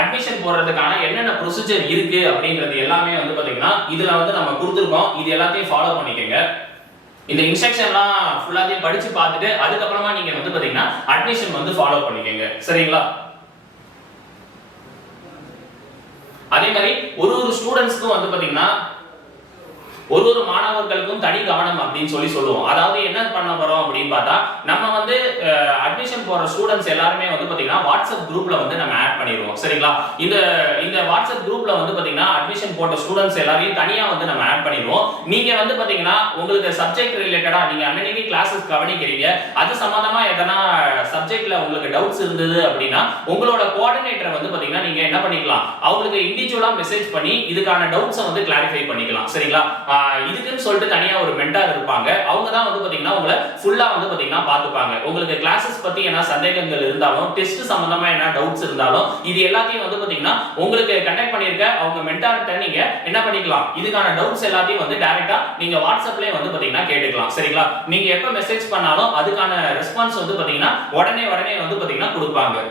அட்மிஷன் போடுறதுக்கான என்னென்ன ப்ரொசீஜர் இருக்கு அப்படின்றது எல்லாமே வந்து பாத்தீங்கன்னா இதுல வந்து நம்ம கொடுத்திருக்கோம். இது எல்லாத்தையும் ஃபாலோ பண்ணிக்கங்க. இந்த இன்ஸ்ட்ரக்ஷன்லாம் ஃபுல்லாவே படிச்சு பார்த்துட்டு அதுக்கு அப்புறமா நீங்க வந்து பாத்தீங்கன்னா அட்மிஷன் வந்து ஃபாலோ பண்ணிக்கங்க. சரிங்களா? அதே மாதிரி ஒரு ஸ்டூடண்ட்ஸ்க்கும் வந்து பாத்தீங்கன்னா ஒரு மாணவர்களுக்கும் தனி கவனம் அப்படின்னு சொல்லுவோம். அதாவது என்ன பண்ண போறோம் அப்படின்னு பார்த்தா நம்ம வந்து அட்மிஷன் போற ஸ்டூடண்ட்ஸ் எல்லாருமே வந்து பாத்தீங்கன்னா வாட்ஸ்அப் குரூப்ல வந்து நம்ம ஆட் பண்ணிடுவோம். சரிங்களா? இந்த வாட்ஸ்அப் குரூப்ல வந்து பாத்தீங்கன்னா அட்மிஷன் போட்ட ஸ்டூடண்ட்ஸ் எல்லாரையும் தனியா வந்து நம்ம ஆட் பண்ணிடுவோம். நீங்க வந்து பாத்தீங்கன்னா உங்களுக்கு சப்ஜெக்ட் ரிலேட்டடா நீங்க அன்னைக்கு கிளாसेस கவனிக்கிறீங்க, அது சம்பந்தமா எதனா சப்ஜெக்ட்ல உங்களுக்கு டவுட்ஸ் இருந்தது அப்படின்னா உங்களோட கோஆர்டினேட்டரை வந்து பாத்தீங்கன்னா நீங்க என்ன பண்ணிக்கலாம், அவங்களுக்கு இண்டிவிஜுவலா மெசேஜ் பண்ணி இதுக்கான டவுட்ஸை வந்து கிளாரிஃபை பண்ணிக்கலாம். சரிங்களா? இதுக்குன்னு சொல்லிட்டு தனியா ஒரு மென்டார் இருப்பாங்க. அவங்க தான் வந்து பாத்தீங்கன்னா உங்களை ஃபுல்லா வந்து பாத்தீங்கன்னா பாத்துப்பாங்க. உங்களுக்கு கிளாसेस பத்தி என்ன சந்தேகங்கள் இருந்தாலும் டெஸ்ட் சம்பந்தமா என்ன டவுட்ஸ் இருந்தாலும் இது எல்லாத்தையும் வந்து பாத்தீங்கன்னா உங்களுக்கு கனெக்ட் பண்ணிருக்க அவங்க மென்டார்ட்ட நீங்க என்ன பண்ணிக்கலாம், இதுக்கான டவுட்ஸ் எல்லாத்தையும் வந்து டைரக்டா நீங்க வாட்ஸ்அப்லயே வந்து பாத்தீங்கன்னா கேட்டுக்கலாம். சரிங்களா? நீங்க எப்ப மெசேஜ் பண்ணாலும் அதுக்கான ரெஸ்பான்ஸ் வந்து பாத்தீங்கன்னா உடனே வந்து பாத்தீங்கன்னா கொடுப்பாங்க.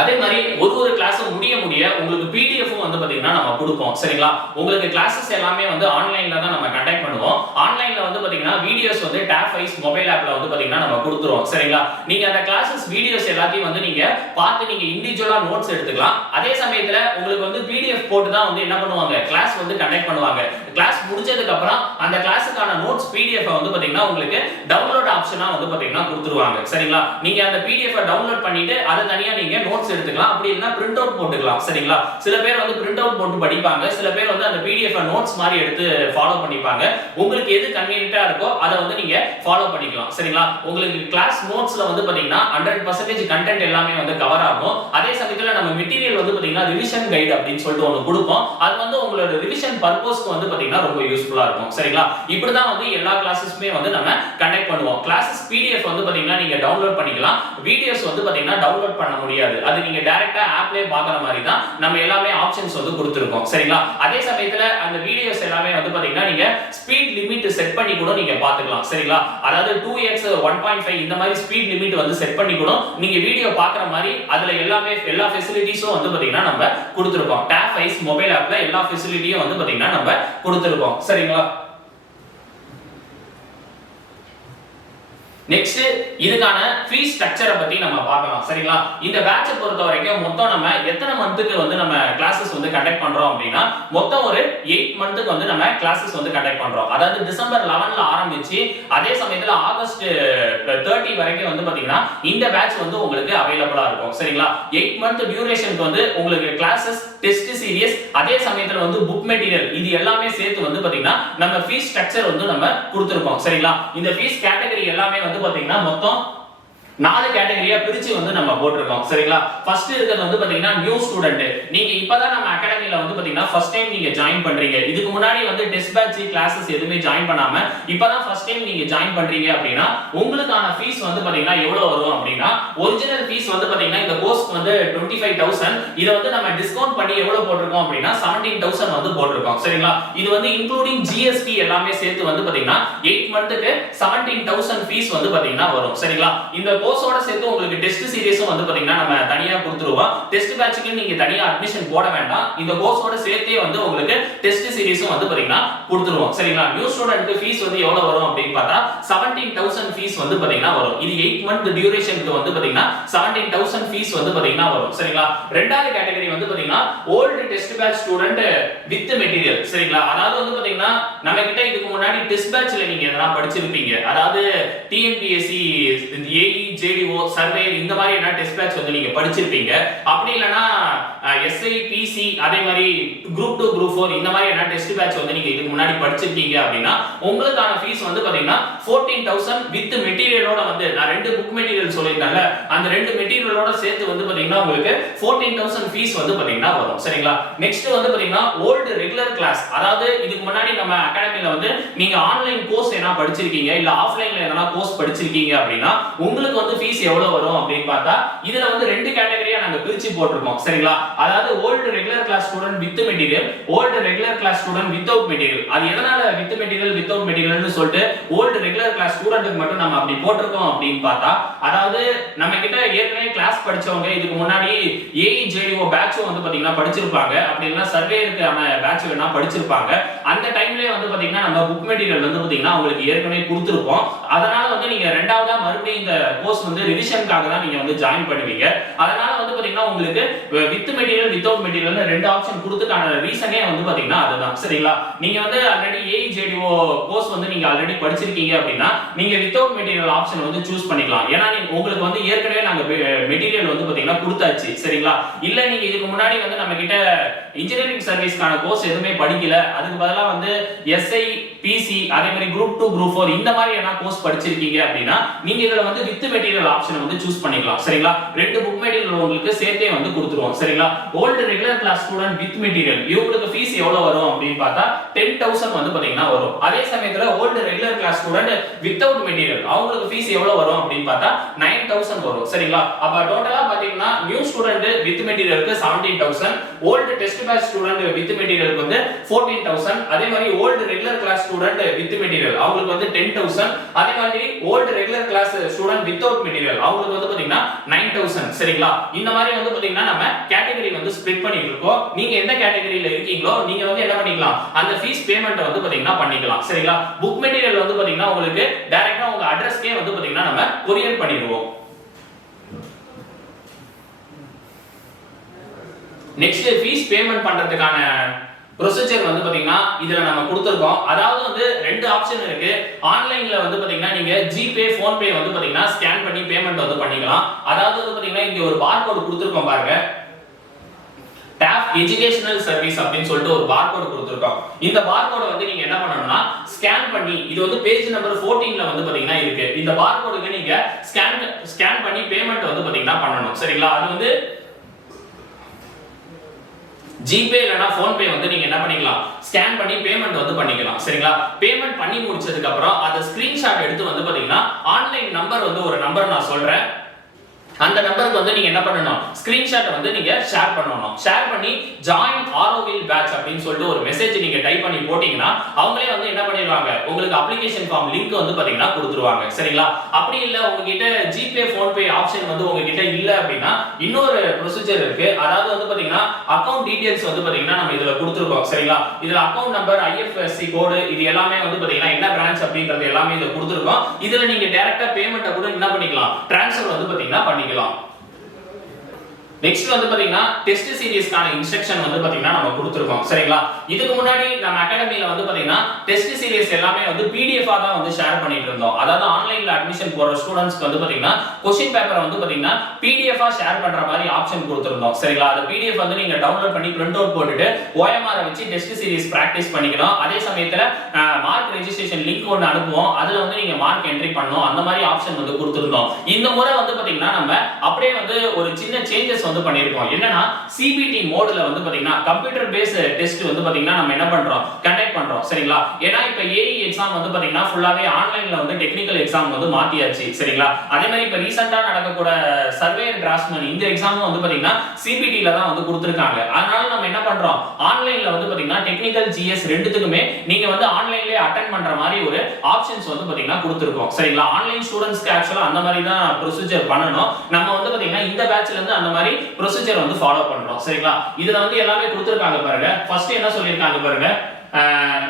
அதே மாதிரி ஒரு கிளாஸ் முடிய உங்களுக்கு PDF வந்து பாத்தீங்கன்னா நம்ம கொடுப்போம். சரிங்களா? உங்களுக்கு கிளாसेस எல்லாமே வந்து ஆன்லைன்ல தான் நம்ம கண்டக்ட் பண்ணுவோம். ஆன்லைன்ல வந்து பாத்தீங்கன்னா வீடியோஸ் வந்து டாப் வைஸ் மொபைல் ஆப்ல வந்து பாத்தீங்கன்னா நம்ம கொடுத்துருவோம். சரிங்களா? நீங்க அந்த கிளாसेस வீடியோஸ் எல்லாத்தையும் வந்து நீங்க பார்த்து நீங்க இண்டிவிஜுவலா நோட்ஸ் எடுத்துக்கலாம். அதே சமயத்துல உங்களுக்கு வந்து PDF போட்டு தான் வந்து என்ன பண்ணுவாங்க, கிளாஸ் வந்து கண்டக்ட் பண்ணுவாங்க. கிளாஸ் முடிஞ்சதுக்கு அப்புறம் அந்த கிளாஸுக்கான நோட்ஸ் PDF வந்து பாத்தீங்கன்னா உங்களுக்கு டவுன்லோட் ஆப்ஷனா வந்து பாத்தீங்கன்னா கொடுத்துருவாங்க. சரிங்களா? நீங்க அந்த PDF டவுன்லோட் பண்ணிட்டு அதை தனியா நீங்க நோட்ஸ் எடுத்துக்கலாம். அப்படி இல்லனா பிரிண்ட் அவுட் போட்டுக்கலாம். சரிங்களா? சில பேர் வந்து பிரிண்ட் அவுட் போட்டு படிப்பாங்க, சில பேர் வந்து அந்த PDF நோட்ஸ் மாதிரி எடுத்து ஃபாலோ பண்ணிப்பாங்க. உங்களுக்கு எது கன்வீனியன்ட் கன்வீனியன்ட்டா இருக்கோ அதை வந்து நீங்க ஃபாலோ பண்ணிக்கலாம். சரிங்களா? உங்களுக்கு கிளாஸ் நோட்ஸ்ல வந்து பாத்தீங்கன்னா 100% கண்டென்ட் எல்லாமே வந்து கவர் ஆகும். அதே சமயத்துல நம்ம மெட்டீரியல் வந்து பாத்தீங்கன்னா ரிவிஷன் கைட் அப்படின்னு சொல்லிட்டு ஒன்னு கொடுப்போம். அது வந்து உங்களோட ரிவிஷன் பர்பஸ்க்கு வந்து பாத்தீங்கன்னா ரொம்ப யூஸ்ஃபுல்லா இருக்கும். சரிங்களா? இப்படி தான் வந்து எல்லா கிளாसेसமே வந்து நம்ம கண்டக்ட் பண்ணுவோம். கிளாसेस PDF வந்து பாத்தீங்கன்னா நீங்க டவுன்லோட் பண்ணிக்கலாம். வீடியோஸ் வந்து பாத்தீங்கன்னா டவுன்லோட் பண்ண முடியாது. அது நீங்க டைரக்ட்டா ஆப்லயே பார்க்குற மாதிரி தான் நம்ம எல்லாமே ஆப்ஷன்ஸ் வந்து கொடுத்திருக்கோம். சரிங்களா? அதே சமயத்துல அந்த வீடியோஸ் எல்லாமே வந்து பாத்தீங்கன்னா நீங்க ஸ்பீட் லிமிட் செட் பண்ணி கூட நீங்க பாத்துக்கலாம். சரிங்களா? அதாவது 2x 1.5 இந்த மாதிரி ஸ்பீட் லிமிட் வந்து செட் பண்ணி கூட நீங்க வீடியோ பார்க்குற மாதிரி அதுல எல்லாமே எல்லா ஃபெசிலிட்டிஸும் வந்து பாத்தீங்கன்னா நம்ம கொடுத்திருக்கோம். Tab Eyes மொபைல் ஆப்ல எல்லா ஃபெசிலிட்டியும் வந்து பாத்தீங்கன்னா நம்ம கொடுத்திருக்கோம். சரிங்களா? நெக்ஸ்ட் இதுக்கான ஃபீ ஸ்ட்ரக்சரை பத்தி நம்ம பார்க்கலாம். சரிங்களா? இந்த பேட்சை பொறுத்த வரைக்கும் மொத்தம் நம்ம எத்தனை மந்த்துக்கு வந்து நம்ம கிளாसेस வந்து கண்டக்ட் பண்றோம் அப்படினா மொத்தம் ஒரு 8 மந்த்துக்கு வந்து நம்ம கிளாसेस வந்து கண்டக்ட் பண்றோம். அதாவது டிசம்பர் 11ல ஆரம்பிச்சு அதே சமயத்துல ஆகஸ்ட் 30 வரைக்கும் வந்து பாத்தீங்கன்னா இந்த பேட்ச் வந்து உங்களுக்கு அவேலபிளா இருக்கும். சரிங்களா? 8 மந்த் டியூரேஷனுக்கு வந்து உங்களுக்கு கிளாसेस, டெஸ்ட் சீரிஸ், அதே சமயத்துல வந்து புக் மெட்டீரியல் இது எல்லாமே சேர்த்து வந்து பாத்தீங்கன்னா நம்ம ஃபீ ஸ்ட்ரக்சர் வந்து நம்ம கொடுத்திருக்கோம். சரிங்களா? இந்த ஃபீஸ் கேட்டகரி எல்லாமே வந்து பாத்தீங்கன்னா மொத்தம் 4 கேட்டகரியா பிரிச்சு வந்து நம்ம போட்டுருக்கோம். சரிங்களா? ஃபர்ஸ்ட் இருக்கிறது வந்து பாத்தீங்கன்னா நியூ ஸ்டூடண்ட். நீங்க இப்பதான் நம்ம அகாடமில வந்து பாத்தீங்கன்னா ஃபர்ஸ்ட் டைம் நீங்க ஜாயின் பண்றீங்க. இதுக்கு முன்னாடி வந்து டெஸ்ட் பேட்ச் கிளாसेस எதுவுமே ஜாயின் பண்ணாம இப்பதான் ஃபர்ஸ்ட் டைம் நீங்க ஜாயின் பண்றீங்க அப்படினா உங்களுக்கான ஃபீஸ் வந்து பாத்தீங்கன்னா எவ்வளவு வரும் அப்படினா ஒரிஜினல் ஃபீஸ் வந்து பாத்தீங்கன்னா இந்த கோர்ஸ்க்கு வந்து 25000. இத வந்து நம்ம டிஸ்கவுண்ட் பண்ணி எவ்வளவு போட்டுருக்கோம் அப்படினா 17000 வந்து போட்டுருக்கோம். சரிங்களா? இது வந்து இன்க்ளூடிங் GST எல்லாமே சேர்த்து வந்து பாத்தீங்கன்னா 8 மந்த்துக்கு 17000 ஃபீஸ் வந்து பாத்தீங்கன்னா வரும். சரிங்களா? இந்த கோர்ஸோட சேர்த்து உங்களுக்கு டெஸ்ட் சீரிஸும் வந்து பாத்தீங்கன்னா நம்ம தனியா கொடுத்துருவோம். டெஸ்ட் பேட்ச்க்கு நீங்க தனியா அட்மிஷன் போட வேண்டாம். இந்த கோர்ஸோட சேர்த்தே வந்து உங்களுக்கு டெஸ்ட் சீரிஸும் வந்து பாத்தீங்கன்னா கொடுத்துருவோம். சரிங்களா? நியூ ஸ்டூடண்ட்க்கு ஃபீஸ் வந்து எவ்வளவு வரும் அப்படினு பார்த்தா 17000 ஃபீஸ் வந்து பாத்தீங்கன்னா வரும். இது 8 மந்த் டியூரேஷனுக்கு வந்து பாத்தீங்கன்னா 17000 ஃபீஸ் வந்து பாத்தீங்கன்னா வரும். சரிங்களா? ரெண்டாவது கேட்டகரி வந்து பாத்தீங்கன்னா old test batch student with material. சரிங்களா? அதாவது வந்து பாத்தீங்கன்னா நம்ம கிட்ட இதுக்கு முன்னாடி டெஸ்ட் பேட்ச்ல நீங்க எதனா படிச்சிருப்பீங்க. அதாவது TNPSC, AE, JDO, சர்வேயர் இந்த மாதிரி என்ன டெஸ்ட் பேட்ச் வந்து நீங்க படிச்சிருப்பீங்க. அப்படி இல்லனா SI, PC அதே மாதிரி group 2 group 4 இந்த மாதிரி என்ன டெஸ்ட் பேட்ச் வந்து நீங்க இதுக்கு முன்னாடி படிச்சிருக்கீங்க அப்படினா உங்களுக்கான ஃபீஸ் வந்து பாத்தீங்கன்னா 14000 வித் மெட்டீரியலோட வந்து நான் ரெண்டு புக் மெட்டீரியல் சொல்லிருந்தாங்க. அந்த ரெண்டு மெட்டீரியலோட சேர்த்து வந்து பாத்தீங்கன்னா உங்களுக்கு 14000 ஃபீஸ் வந்து பாத்தீங்கன்னா வரும். சரிங்களா? நெக்ஸ்ட் வந்து பாத்தீங்கன்னா ஓல்ட் ரெகுலர் கிளாஸ். அதாவது இதுக்கு முன்னாடி நம்ம அகாடமில வந்து நீங்க ஆன்லைன் கோர்ஸ் என்ன படிச்சிருக்கீங்க இல்ல ஆஃப்லைன்ல எதனா கோர்ஸ் படிச்சிருக்கீங்க அப்படினா உங்களுக்கு வந்து ஃபீஸ் எவ்வளவு வரும் அப்படினு பார்த்தா இதுல வந்து ரெண்டு கேட்டகரியா நாங்க பிரிச்சு போட்டுருக்கோம். சரிங்களா? அதாவது old regular class student with material, old regular class student without material. அது எதனால வித் மெட்டீரியல் வித்அவுட் மெட்டீரியல்னு சொல்லிட்டு ஓல்ட் ரெகுலர் கிளாஸ் ஸ்டூடண்ட்க்கு மட்டும் நம்ம அப்படி போட்டுருக்கோம் அப்படினு பார்த்தா அதாவது நம்ம கிட்ட ஏற்கனவே கிளாஸ் படிச்சவங்க இதுக்கு முன்னாடி AE, JDO பேட்ச் வந்து பாத்தீங்கன்னா படிச்சிருப்பாங்க. அப்படி இல்லனா சர்வேயருக்கான பேட்ச் வேணா படிச்சிருப்பாங்க. அந்த டைம்லயே வந்து பாத்தீங்கன்னா நம்ம புக் மெட்டீரியல் வந்து பாத்தீங்கன்னா உங்களுக்கு ஏற்கனவே கொடுத்திருப்போம். அதனால வந்து நீங்க ரெண்டாவதா மறுபடியும் இந்த கோர்ஸ் வந்து ரிவிஷனுக்காக தான் நீங்க வந்து ஜாயின் பண்ணுவீங்க. அதனால வந்து பாத்தீங்கன்னா உங்களுக்கு வித் மெட்டீரியல் வித்அவுட் மெட்டீரியல்னு ரெண்டு ஆப்ஷன் கொடுத்ததுக்கான ரீசனே வந்து பாத்தீங்கன்னா அதுதான். சரிங்களா? நீங்க வந்து ஆல்ரெடி AE, JDO கோர்ஸ் வந்து நீங்க ஆல்ரெடி படிச்சிருக்கீங்க அப்படினா நீங்க வித்அவுட் மெட்டீரியல் ஆப்ஷன் வந்து சூஸ் பண்ணிக்கலாம். ஏன்னா உங்களுக்கு வந்து ஏற்கனவே நாங்க மெட்டீரியல் வந்து பாத்தீங்கன்னா கொடுத்தாச்சு. சரிங்களா? இல்ல நீங்க இதுக்கு முன்னாடி வந்து நம்ம கிட்ட இன்ஜினியரிங் சர்வீஸ்க்கான கோர்ஸ் எதுவுமே படிக்கல, அதுக்கு பதிலா வந்து SI, PC அதே மாதிரி group 2 group 4 இந்த மாதிரி என்ன கோர்ஸ் படிச்சிருக்கீங்க அப்படினா நீங்க இதல வந்து வித் மெட்டீரியல் ஆப்ஷன் வந்து சூஸ் பண்ணிக்கலாம். சரிங்களா? ரெண்டு புக் மெட்டீரியல் உங்களுக்கு சேர்த்தே வந்து கொடுத்துருவோம். சரிங்களா? Old regular class student with material இவங்களுக்கு ஃபீஸ் எவ்வளவு வரும் அப்படினு பார்த்தா 10000 வந்து பாத்தீங்கன்னா வரும். அதே சமயத்துல old regular class student without material அவங்களுக்கு ஃபீஸ் எவ்வளவு வரும் அப்படினு பார்த்தா 9000 வரும். சரிங்களா? அப்ப டோட்டலா பாத்தீங்கன்னா நியூ ஸ்டூடண்ட் வித் மெட்டீரியலுக்கு 17000, old test batch student with மெட்டீரியலுக்கு வந்து 14000, அதே மாதிரி old regular class student with material அவங்களுக்கு வந்து 10000, அதே மாதிரி old regular class student without material அவங்களுக்கு வந்து பாத்தீங்கன்னா 9000. சரிங்களா? இந்த மாதிரி வந்து பாத்தீங்கன்னா நம்ம கேட்டகரி வந்து ஸ்ப்ளிட் பண்ணிட்டு இருக்கோம். நீங்க எந்த கேட்டகரியில இருக்கீங்களோ நீங்க வந்து என்ன பண்ணிக்கலாம் அந்த ஃபீஸ் பேமெண்ட் வந்து பாத்தீங்கன்னா பண்ணிக்கலாம். சரிங்களா? புக் மெட்டீரியல் வந்து பாத்தீங்கன்னா உங்களுக்கு டைரக்ட்டா உங்க அட்ரஸ்க்கே வந்து பாத்தீங்கன்னா நம்ம கொரியர் பண்ணிடுவோம். நெக்ஸ்ட் ஃபீஸ் பேமெண்ட் பண்றதுக்கான ப்ரொசீஜர் வந்து பாத்தீங்கன்னா இதுல நம்ம கொடுத்திருக்கோம். அதாவது வந்து ரெண்டு ஆப்ஷன் இருக்கு. ஆன்லைன்ல வந்து பாத்தீங்கன்னா நீங்க ஜிபே, போன்பே வந்து பாத்தீங்கன்னா ஸ்கேன் பண்ணி பேமெண்ட் வந்து பண்ணிக்கலாம். அதாவது வந்து பாத்தீங்கன்னா இங்க ஒரு பார்கோட் கொடுத்திருக்கோம் பாருங்க. டாப் எஜுகேஷனல் சர்வீஸ் அப்படின்னு சொல்லிட்டு ஒரு பார்கோட் கொடுத்திருக்கோம். இந்த பார்கோட வந்து நீங்க என்ன பண்ணணும்னா ஸ்கேன் பண்ணி, இது வந்து பேஜ் நம்பர் 14ல வந்து பாத்தீங்கன்னா இருக்கு. இந்த பார்கோடுக்கு நீங்க ஸ்கேன் பண்ணி பேமெண்ட் வந்து பாத்தீங்கன்னா பண்ணணும். சரிங்களா? அது வந்து ஜிபே இல்லனா போன்பே வந்து நீங்க என்ன பண்ணிக்கலாம், ஸ்கேன் பண்ணி பேமெண்ட் வந்து பண்ணிக்கலாம். சரிங்களா? பேமெண்ட் பண்ணி முடிச்சதுக்கு அப்புறம் அத ஸ்கிரீன்ஷாட் எடுத்து வந்து பாத்தீங்கன்னா ஆன்லைன் நம்பர் வந்து ஒரு நம்பர் நான் சொல்றேன், அந்த நம்பருக்கு வந்து நீங்க என்ன பண்ணணும், ஸ்கிரீன்ஷாட் வந்து நீங்க ஷேர் பண்ணணும். ஷேர் பண்ணி ஜாயின் ஆரோவில் பேட்ச் அப்படின்னு சொல்லிட்டு ஒரு மெசேஜ் நீங்க டைப் பண்ணி போட்டீங்கன்னா அவங்களே வந்து என்ன பண்ணிடுவாங்க, உங்களுக்கு அப்ளிகேஷன் ஃபார்ம் லிங்க் வந்து பாத்தீங்கன்னா கொடுத்துருவாங்க. சரிங்களா? அப்படி இல்ல உங்ககிட்ட ஜிபே போன்பே ஆப்ஷன் வந்து உங்ககிட்ட இல்ல அப்படின்னா இன்னொரு ப்ரொசீஜர் இருக்கு. அதாவது வந்து பாத்தீங்கன்னா அக்கவுண்ட் டீடைல்ஸ் வந்து பாத்தீங்கன்னா நம்ம இதுல கொடுத்துருக்கோம். சரிங்களா? இதுல அக்கவுண்ட் நம்பர், ஐஎஃப்எஸ்சி கோடு, இது எல்லாமே வந்து பாத்தீங்கன்னா என்ன பிரான்ச் அப்படின்றது எல்லாமே இதுல கொடுத்துருக்கோம். இதுல நீங்க டைரக்டா பேமெண்ட்டை கூட என்ன பண்ணிக்கலாம், ட்ரான்ஸ்ஃபர் வந்து பாத்தீங்கன்னா பண்ணிக்கலாம். நெக்ஸ்ட் வந்து பாத்தீங்கன்னா டெஸ்ட் சீரிஸ்க்கான இன்ஸ்ட்ரக்ஷன் வந்து பாத்தீங்கன்னா நம்ம கொடுத்திருக்கோம். சரிங்களா? இதுக்கு முன்னாடி நம்ம அகாடமில வந்து பாத்தீங்கன்னா டெஸ்ட் சீரிஸ் எல்லாமே வந்து பிடிஎஃப் தான் வந்து ஷேர் பண்ணிட்டு இருந்தோம். அதாவது ஆன்லைன்ல அட்மிஷன் போற ஸ்டூடண்ட்ஸ்க்கு வந்து பாத்தீங்கன்னா क्वेश्चन பேப்பரை வந்து பாத்தீங்கன்னா பிடிஎஃப் ஷேர் பண்ற மாதிரி ஆப்ஷன் கொடுத்திருந்தோம். சரிங்களா? அந்த பிடிஎஃப் வந்து நீங்க டவுன்லோட் பண்ணி பிரிண்ட் அவுட் போட்டுட்டு OMR வச்சு டெஸ்ட் சீரிஸ் பிராக்டீஸ் பண்ணிக்கணும். அதே சமயத்துல மார்க் ரெஜிஸ்ட்ரேஷன் லிங்க் ஒன்னு அனுப்புவோம், அதுல வந்து நீங்க மார்க் என்ட்ரி பண்ணனும். அந்த மாதிரி ஆப்ஷன் வந்து கொடுத்திருந்தோம். இந்த முறை வந்து பாத்தீங்கன்னா நம்ம அப்படியே வந்து ஒரு சின்ன சேஞ்சஸ் வந்து பண்ணிருக்கோம். என்னன்னா சிபிடி மோட்ல வந்து பாத்தீங்கன்னா கம்ப்யூட்டர் பேஸ்ட் டெஸ்ட் வந்து பாத்தீங்கன்னா நம்ம என்ன பண்றோம், கண்டக்ட் பண்றோம். சரிங்களா? ஏன்னா இப்ப ஏஇ எக்ஸாம் வந்து பாத்தீங்கன்னா ஃபுல்லாவே ஆன்லைன்ல வந்து டெக்னிக்கல் எக்ஸாம் வந்து மாத்தியாச்சு. சரிங்களா? அதே மாதிரி இப்ப ரீசன்ட்டா நடக்கக்கூடிய சர்வேயர் டிராஃப்ட்மேன் இந்த எக்ஸாமும் வந்து பாத்தீங்கன்னா சிபிடில தான் வந்து கொடுத்திருக்காங்க. அதனால நம்ம என்ன பண்றோம், ஆன்லைன்ல வந்து பாத்தீங்கன்னா டெக்னிக்கல் ஜிஎஸ் ரெண்டுத்துக்குமே நீங்க வந்து ஆன்லைன்லயே அட்டெண்ட் பண்ற மாதிரி ஒரு ஆப்ஷன்ஸ் வந்து பாத்தீங்கன்னா கொடுத்திருக்கோம். சரிங்களா? ஆன்லைன் ஸ்டூடண்ட்ஸ்க்கு ஆக்சுவலா அந்த மாதிரி தான் ப்ரொசீஜர் பண்ணனும். நம்ம வந்து பாத்தீங்கன்னா இந்த பேட்ச்ல இருந்து அந்த மாதிரி ப்ரொசீஜர் வந்து ஃபாலோ பண்றோம். சரிங்களா? இதுல வந்து எல்லாமே கொடுத்திருக்காங்க பாருங்க. ஃபர்ஸ்ட் என்ன சொல்லிருக்காங்க பாருங்க,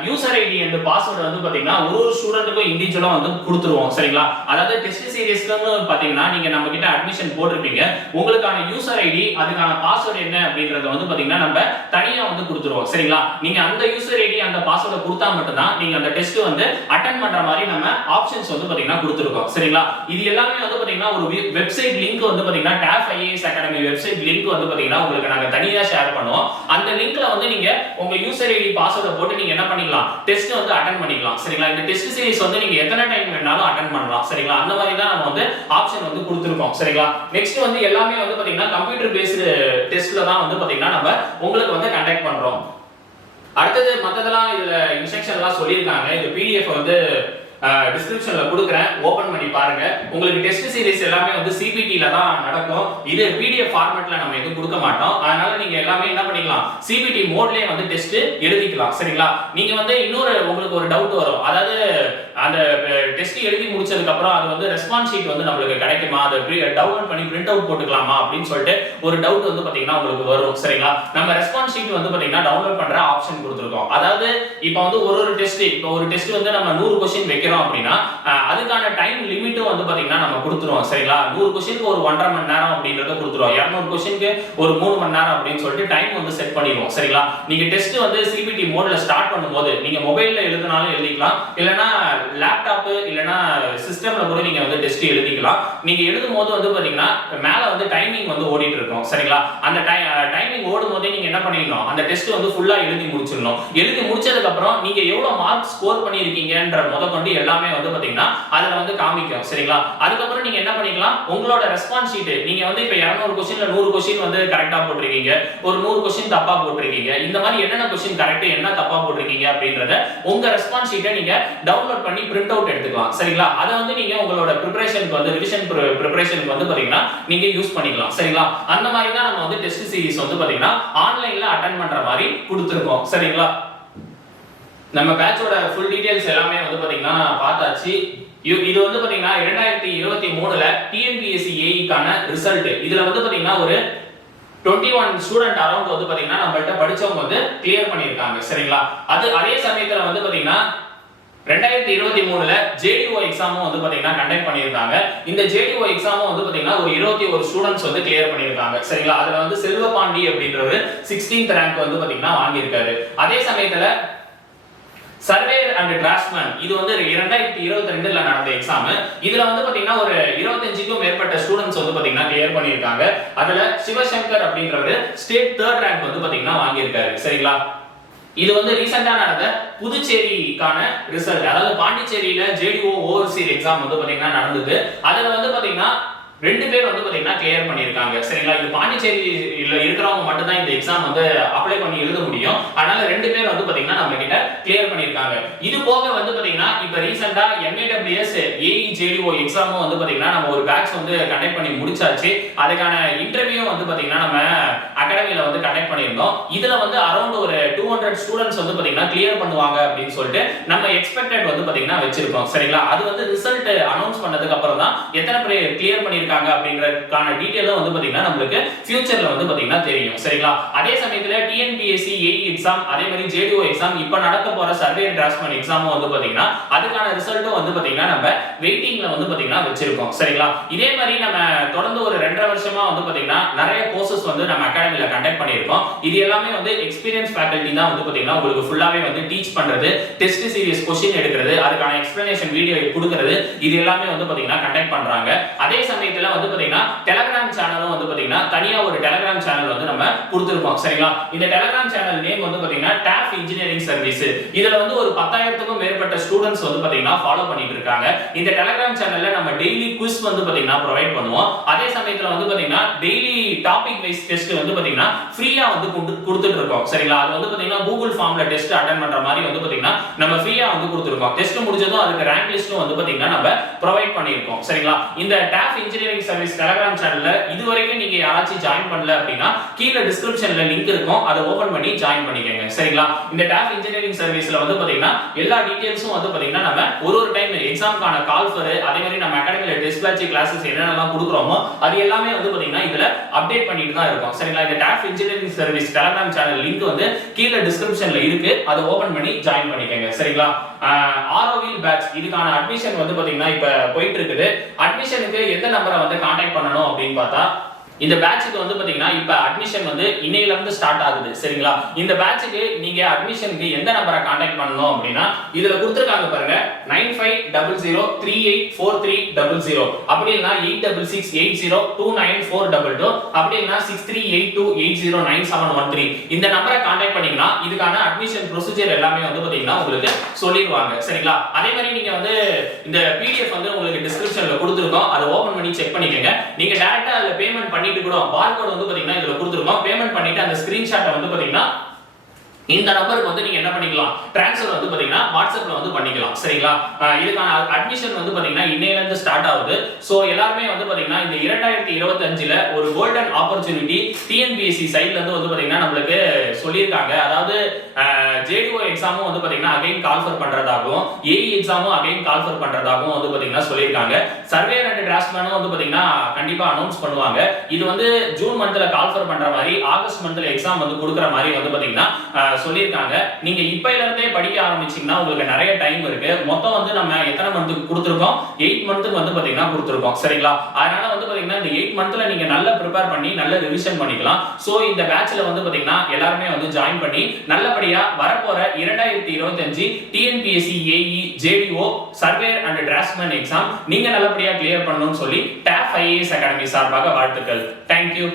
யூசர் ஐடி அண்ட் பாஸ்வேர்ட் வந்து பாத்தீங்கன்னா ஒரு ஸ்டூடண்ட்டுக்கும் இண்டிவிஜுவலா வந்து கொடுத்துருவோம். சரிங்களா? அதாவது டெஸ்ட் சீரிஸ்க்கு பாத்தீங்கன்னா நீங்க நம்ம கிட்ட அட்மிஷன் போட்டுருப்பீங்க, உங்களுக்கான யூசர் ஐடி அதுக்கான பாஸ்வேர்ட் என்ன அப்படிங்கறத வந்து பாத்தீங்கன்னா நம்ம தனியா வந்து கொடுத்துருவோம். சரிங்களா? நீங்க அந்த யூசர் ஐடி அந்த பாஸ்வேர்டை கொடுத்தா மட்டும் தான் நீங்க அந்த டெஸ்ட் வந்து அட்டெண்ட் பண்ற மாதிரி நம்ம ஆப்ஷன்ஸ் வந்து பாத்தீங்கன்னா கொடுத்துருக்கோம். சரிங்களா? இது எல்லாமே வந்து பாத்தீங்கன்னா ஒரு வெப்சைட் லிங்க் வந்து பாத்தீங்கன்னா top IAS academy website link வந்து பாத்தீங்கன்னா உங்களுக்கு நாங்க தனியா ஷேர் பண்ணுவோம். அந்த லிங்க்ல வந்து நீங்க உங்க யூசர் ஐடி பாஸ்வேர்டை நீங்க என்ன பண்ணிக்கலாம், டெஸ்ட் வந்து அட்டெண்ட் பண்ணிக்கலாம். சரிங்களா? இந்த டெஸ்ட் சீரிஸ் வந்து நீங்க எத்தனை டைம் வேணாலும் அட்டெண்ட் பண்ணலாம். சரிங்களா? அந்த மாதிரி தான் நம்ம வந்து ஆப்ஷன் வந்து கொடுத்திருக்கோம். சரிங்களா? நெக்ஸ்ட் வந்து எல்லாமே வந்து பாத்தீங்கன்னா கம்ப்யூட்டர் பேஸ்டு டெஸ்ட்ல தான் வந்து பாத்தீங்கன்னா நம்ம உங்களுக்கு வந்து கண்டக்ட் பண்றோம். அடுத்தது மத்ததெல்லாம் இதுல இன்ஸ்ட்ரக்ஷன்லாம் சொல்லிருக்காங்க. இந்த பிடிஎஃப் வந்து டிஸ்கிரிப்ஷன்ல கொடுக்கிறேன், ஓபன் பண்ணி பாருங்க. உங்களுக்கு டெஸ்ட் சீரிஸ் எல்லாமே வந்து சிபிடில தான் நடக்கும். இது பிடிஎஃப் ஃபார்மட்ல நம்ம எதுவும் கொடுக்க மாட்டோம். அதனால நீங்க எல்லாமே என்ன பண்ணிக்கலாம், சிபிடி மோட்லயே வந்து டெஸ்ட் எழுதிக்கலாம். சரிங்களா? நீங்க வந்து இன்னொரு உங்களுக்கு ஒரு டவுட் வரும், அதாவது அந்த டெஸ்ட் எழுதி முடிச்சதுக்கு அப்புறம் அது வந்து ரெஸ்பான்ஸ் ஷீட் வந்து நம்மளுக்கு கிடைக்குமா, அதை டவுன்லோட் பண்ணி பிரிண்ட் அவுட் போட்டுக்கலாமா அப்படின்னு சொல்லிட்டு ஒரு டவுட் வந்து பாத்தீங்கன்னா உங்களுக்கு வரும். சரிங்களா? நம்ம ரெஸ்பான்ஸ் ஷீட் வந்து பாத்தீங்கன்னா டவுன்லோட் பண்ற ஆப்ஷன் கொடுத்திருக்கோம். அதாவது இப்போ வந்து ஒரு டெஸ்ட், இப்போ ஒரு டெஸ்ட் வந்து நம்ம 100 क्वेश्चन வைக்கிறோம் அப்படினா அதுக்கான டைம் லிமிட்டும் வந்து பாத்தீங்கன்னா நம்ம கொடுத்துருவோம். சரிங்களா? 100 क्वेश्चनக்கு ஒரு 1.5 மணி நேரம் அப்படிங்கறத கொடுத்துருவோம். 200 क्वेश्चनக்கு ஒரு 3 மணி நேரம் அப்படின்னு சொல்லிட்டு டைம் வந்து செட் பண்ணிடுவோம். சரிங்களா? நீங்க டெஸ்ட் வந்து சிபிடி மோட்ல ஸ்டார்ட் பண்ணும்போது நீங்க மொபைல்ல எழுதினாலும் எழுதிக்கலாம், இல்லனா லேப்டாப் இல்லனா சிஸ்டம்ல கூட நீங்க வந்து டெஸ்ட் எழுதிக்கலாம். நீங்க எழுதும்போது வந்து பாத்தீங்கன்னா மேல வந்து டைமிங் வந்து ஓடிட்டு இருக்கும். சரிங்களா? அந்த டைமிங் ஓடும்போதே நீங்க என்ன பண்ணிடணும், அந்த டெஸ்ட் வந்து ஃபுல்லா எழுதி முடிச்சிடணும். எழுதி முடிச்சதுக்கு அப்புறம் நீங்க எவ்வளவு மார்க் ஸ்கோர் பண்ணிருக்கீங்கன்ற முதற்கொண்டு எல்லாமே வந்து பாத்தீங்கன்னா அதுல வந்து காமிக்கும். சரிங்களா? அதுக்கப்புறம் நீங்க என்ன பண்ணிக்கலாம், உங்களோட ரெஸ்பான்ஸ் ஷீட் நீங்க வந்து இப்ப 200 क्वेश्चनல 100 क्वेश्चन வந்து கரெக்ட்டா போட்டுருக்கீங்க, ஒரு 100 क्वेश्चन தப்பா போட்டுருக்கீங்க. இந்த மாதிரி என்னென்ன क्वेश्चन கரெக்ட் என்ன தப்பா போட்டுருக்கீங்க அப்படிங்கறத உங்க ரெஸ்பான்ஸ் ஷீட்டை நீங்க டவுன்லோட் பண்ணி பிரிண்ட் அவுட் எடுத்துக்கலாம். சரிங்களா? அதை வந்து நீங்க உங்களோட ப்ரிப்பரேஷனுக்கு வந்து ரிவிஷன் ப்ரிப்பரேஷனுக்கு வந்து பாத்தீங்கன்னா நீங்க யூஸ் பண்ணிக்கலாம். சரிங்களா? அந்த மாதிரி தான் நம்ம வந்து டெஸ்ட் சீரிஸ் வந்து பாத்தீங்கன்னா ஆன்லைன்ல அட்டெண்ட் பண்ற மாதிரி கொடுத்திருக்கோம். சரிங்களா? நம்ம பேட்சோட ஃபுல் டீடைல்ஸ் எல்லாமே வந்து பாத்தீங்கன்னா பார்த்தாச்சு. இது வந்து பாத்தீங்கன்னா 2023ல டிஎன்பிஎஸ்சி ஏஇக்கான ரிசல்ட். இதுல வந்து பாத்தீங்கன்னா ஒரு 21 ஸ்டூடண்ட் அரௌண்ட் வந்து பாத்தீங்கன்னா நம்மள்ட்ட படிச்சவங்க வந்து கிளியர் பண்ணிருக்காங்க. சரிங்களா? அதே சமயத்துல வந்து பாத்தீங்கன்னா 2023ல ஜேடிஓ எக்ஸாமும் வந்து பாத்தீங்கன்னா கண்டக்ட் பண்ணிருக்காங்க. இந்த ஜேடிஓ எக்ஸாமும் வந்து பாத்தீங்கன்னா ஒரு 21 ஸ்டூடண்ட்ஸ் வந்து கிளியர் பண்ணிருக்காங்க. சரிங்களா? அதுல வந்து செல்வபாண்டி அப்படின்றவர் 16th ரேங்க் வந்து பாத்தீங்கன்னா வாங்கி இருக்காரு. அதே சமயத்துல சர்வேயர் அண்ட் டிராஃப்ட்மேன் இது வந்து 2022ல நடந்த எக்ஸாம். இதுல வந்து பாத்தீங்கன்னா ஒரு 25க்கும் மேற்பட்ட ஸ்டூடண்ட்ஸ் வந்து பாத்தீங்கன்னா கிளியர் பண்ணிருக்காங்க. அதுல சிவசங்கர் அப்படின்றவர் ஸ்டேட் 3rd ரேங்க் வந்து பாத்தீங்கன்னா வாங்கி இருக்காரு. சரிங்களா? இது வந்து ரீசெண்டா நடந்த புதுச்சேரிக்கான ரிசல்ட். அதாவது பாண்டிச்சேரியில ஜேடிஓ ஓவர்சீஸ் எக்ஸாம் வந்து பாத்தீங்கன்னா நடந்தது. அதுல வந்து பாத்தீங்கன்னா 2 பேர் வந்து பாத்தீங்கன்னா கிளியர் பண்ணிருக்காங்க. சரிங்களா, இது பாண்டிச்சேரியில இருக்கிறவங்க மட்டும் தான் இந்த எக்ஸாம் வந்து அப்ளை பண்ணி எழுத முடியும். அதனால 2 பேர் வந்து பாத்தீங்கன்னா நம்ம கிட்ட கிளியர் பண்ணிருக்காங்க. இது போக வந்து பாத்தீங்கன்னா இப்ப ரீசெண்டா MAWS AE JDO எக்ஸாமும் வந்து பாத்தீங்கன்னா நம்ம ஒரு பேட்ச் வந்து கண்டக்ட் பண்ணி முடிச்சாச்சு. அதுக்கான இன்டர்வியூ வந்து பாத்தீங்கன்னா நம்ம அகாடமில வந்து கண்டக்ட் பண்ணிருந்தோம். இதுல வந்து அரௌண்ட் ஒரு 200 ஸ்டூடண்ட்ஸ் வந்து பாத்தீங்கன்னா கிளியர் பண்ணுவாங்க அப்படின்னு சொல்லிட்டு நம்ம எக்ஸ்பெக்டட் வந்து பாத்தீங்கன்னா வச்சிருக்கோம். சரிங்களா, அது வந்து ரிசல்ட் அனௌன்ஸ் பண்ணதுக்கு அப்புறம் தான் எத்தனை பேர் கிளியர் பண்ணி அப்படிங்கறதுக்கான டீடைலும் வந்து பாத்தீங்கன்னா நமக்கு ஃபியூச்சர்ல வந்து பாத்தீங்கன்னா தெரியும். சரிங்களா, அதே சமயத்துல TNPSC AE எக்ஸாம் அதே மாதிரி JDO எக்ஸாம் இப்ப நடக்க போற சர்வேயர் டிராஃப்ட்மேன் எக்ஸாமும் வந்து பாத்தீங்கன்னா அதுக்கான ரிசல்ட்டும் வந்து பாத்தீங்கன்னா நம்ம வெயிட்டிங்ல வந்து பாத்தீங்கன்னா வச்சிருக்கோம். சரிங்களா, இதே மாதிரி நம்ம தொடர்ந்து ஒரு 2.5 வருஷமா வந்து பாத்தீங்கன்னா நிறைய கோர்சஸ் வந்து நம்ம அகாடமில கண்டக்ட் பண்ணியிருக்கோம். இது எல்லாமே வந்து எக்ஸ்பீரியன்ஸ் ஃபேக்கல்டி தான் வந்து பாத்தீங்கன்னா உங்களுக்கு ஃபுல்லாவே வந்து டீச் பண்றது, டெஸ்ட் சீரிஸ் क्वेश्चन எடுக்கிறது, அதுக்கான எக்ஸ்பிளனேஷன் வீடியோ கொடுக்கிறது, இது எல்லாமே வந்து பாத்தீங்கன்னா கண்டக்ட் பண்றாங்க. அதே சமயத்துல வந்து பாத்தீங்கன்னா டெலிகிராம் சேனலும் வந்து பாத்தீங்கன்னா தனியா ஒரு டெலிகிராம் சேனல் வந்து நம்ம கொடுத்திருக்கோம். சரிங்களா, இந்த டெலிகிராம் சேனல் நேம் வந்து பாத்தீங்கன்னா TAF இன்ஜினியரிங் சர்வீஸ். இதுல வந்து ஒரு 10,000க்கும் மேற்பட்ட ஸ்டூடண்ட்ஸ் வந்து பாத்தீங்கன்னா ஃபாலோ பண்ணிட்டு இருக்காங்க. இந்த டெலிகிராம் சேனல்ல நம்ம டெய்லி குவிஸ் வந்து பாத்தீங்கன்னா ப்ரொவைட் பண்ணுவோம். அதே சமயத்துல வந்து பாத்தீங்கன்னா டெய்லி டாபிக் வைஸ் டெஸ்ட் வந்து பாத்தீங்கன்னா ஃப்ரீயா வந்து கொடுத்துட்டு இருக்கோம். சரிங்களா, அது வந்து பாத்தீங்கன்னா கூகுள் ஃபார்ம்ல டெஸ்ட் அட்டெண்ட் பண்ற மாதிரி வந்து பாத்தீங்கன்னா நம்ம ஃப்ரீயா வந்து கொடுத்துருக்கோம். டெஸ்ட் முடிஞ்சதும் அதுக்கு ரேங்க் லிஸ்டும் வந்து பாத்தீங்கன்னா நம்ம ப்ரொவைட் பண்ணியிருக்கோம். சரிங்களா, இந்த TAF இன்ஜினியரிங் சர்வீஸ் டெலிகிராம் சேனல்ல இதுவரைக்கும் நீங்க யாராச்சும் ஜாயின் பண்ணல அப்படின்னா கீழ டிஸ்கிரிப்ஷன்ல லிங்க் இருக்கும், அதை ஓபன் பண்ணி ஜாயின் பண்ணிக்கங்க. சரிங்களா, இந்த TAF இன்ஜினியரிங் சர்வீஸ்ல வந்து பாத்தீங்கன்னா எல்லா டீடைல்ஸும் வந்து பாத்தீங்கன்னா நம்ம ஒரு டைம் எக்ஸாம்க்கான கால் ஃபர் அதே மாதிரி நம்ம அகாடமில டெஸ்ட் பேட்ச் கிளாसेस என்னென்னலாம் கொடுக்குறோமோ அது எல்லாமே வந்து பாத்தீங்கன்னா இதுல அப்டேட் பண்ணிட்டு தான் இருக்கும். சரிங்களா, இந்த TAF engineering service Telegram channel link வந்து கீழ டிஸ்கிரிப்ஷன்ல இருக்கு, அதை ஓபன் பண்ணி ஜாயின் பண்ணிக்கங்க. சரிங்களா, ஆரோவில் பேட்ச் இதுக்கான அட்மிஷன் வந்து பாத்தீங்கன்னா இப்ப போயிட்டு இருக்குது. அட்மிஷனுக்கு எந்த நம்பரை வந்து கான்டாக்ட் பண்ணணும் அப்படின்னு பார்த்தா இந்த பேட்சுக்கு வந்து பாத்தீங்கன்னா இப்ப அட்மிஷன் வந்து இன்னையில இருந்து ஸ்டார்ட் ஆகுது. சரிங்களா, இந்த பேட்சுக்கு நீங்க அட்மிஷனுக்கு எந்த நம்பரை கான்டாக்ட் பண்ணணும் அப்படின்னா இதுல கொடுத்திருக்காங்க பாருங்க 9500384300 அப்படி இல்லனா 8668029422 அப்படி இல்லனா 6382809713 இந்த நம்பரை கான்டாக்ட் பண்ணீங்கன்னா இதுக்கான அட்மிஷன் ப்ரொசீஜர் எல்லாமே வந்து பாத்தீங்கன்னா உங்களுக்கு சொல்லிடுவாங்க. சரிங்களா, அதே மாதிரி நீங்க வந்து இந்த PDF வந்து உங்களுக்கு டிஸ்கிரிப்ஷன்ல கொடுத்திருக்கோம், அதை ஓபன் பண்ணி செக் பண்ணிக்கங்க. நீங்க டைரக்டா அதுல பேமெண்ட் பண்ணிட்டு கூட பார்கோட் வந்து பாத்தீங்கன்னா இதுல கொடுத்திருக்கோம், பேமெண்ட் பண்ணிட்டு அந்த ஸ்கிரீன்ஷாட்டை வந்து பாத்தீங்கன்னா இந்த நம்பருக்கு வந்து நீங்க என்ன பண்ணிக்கலாம், ட்ரான்ஸ்ஃபர் வந்து பாத்தீங்கன்னா வாட்ஸ்அப்ல வந்து பண்ணிக்கலாம். சரிங்களா, இதுக்கான அட்மிஷன் வந்து பாத்தீங்கன்னா இன்னையில இருந்து ஸ்டார்ட் ஆகுது. சோ எல்லாரும் வந்து பாத்தீங்கன்னா இந்த 2025ல ஒரு கோல்டன் ஆப்பர்சூனிட்டி TNPSC சைடுல இருந்து வந்து பாத்தீங்கன்னா நமக்கு சொல்லிருக்காங்க. அதாவது JDO எக்ஸாமும் வந்து பாத்தீங்கன்னா அகைன் கால் ஃபர் பண்றதாகவும் AE எக்ஸாமும் அகைன் கால் ஃபர் பண்றதாகவும் வந்து பாத்தீங்கன்னா சொல்லிருக்காங்க. சர்வேயர் அண்ட் டிராஃப்ட்மேனும் வந்து பாத்தீங்கன்னா கண்டிப்பா அனௌன்ஸ் பண்ணுவாங்க. இது வந்து ஜூன் மந்த்ல கால் ஃபர் பண்ற மாதிரி ஆகஸ்ட் மந்த்ல எக்ஸாம் வந்து கொடுக்குற மாதிரி வந்து பாத்தீங்கன்னா சொல்லிருக்காங்க. நீங்க இப்பையில இருந்தே படிக்க ஆரம்பிச்சீங்கன்னா உங்களுக்கு நிறைய டைம் இருக்கு. மொத்தம் வந்து நம்ம எத்தனை மந்த்துக்கு கொடுத்திருக்கோம், 8 மந்த்துக்கு வந்து பாத்தீங்கன்னா கொடுத்திருக்கோம். சரிங்களா, அதனால வந்து பாத்தீங்கன்னா இந்த 8 மந்த்ல நீங்க நல்லா ப்ரிப்பேர் பண்ணி நல்ல ரிவிஷன் பண்ணிக்கலாம். சோ இந்த பேட்ச்ல வந்து பாத்தீங்கன்னா எல்லாரும் வந்து ஜாயின் பண்ணி நல்லபடியா வரப்போற 2025 TNPSC AE JDO surveyor and draughtsman exam நீங்க நல்லபடியா கிளியர் பண்ணணும்னு சொல்லி TAF IAS அகாடமி சார்பாக வாழ்த்துக்கள். Thank you.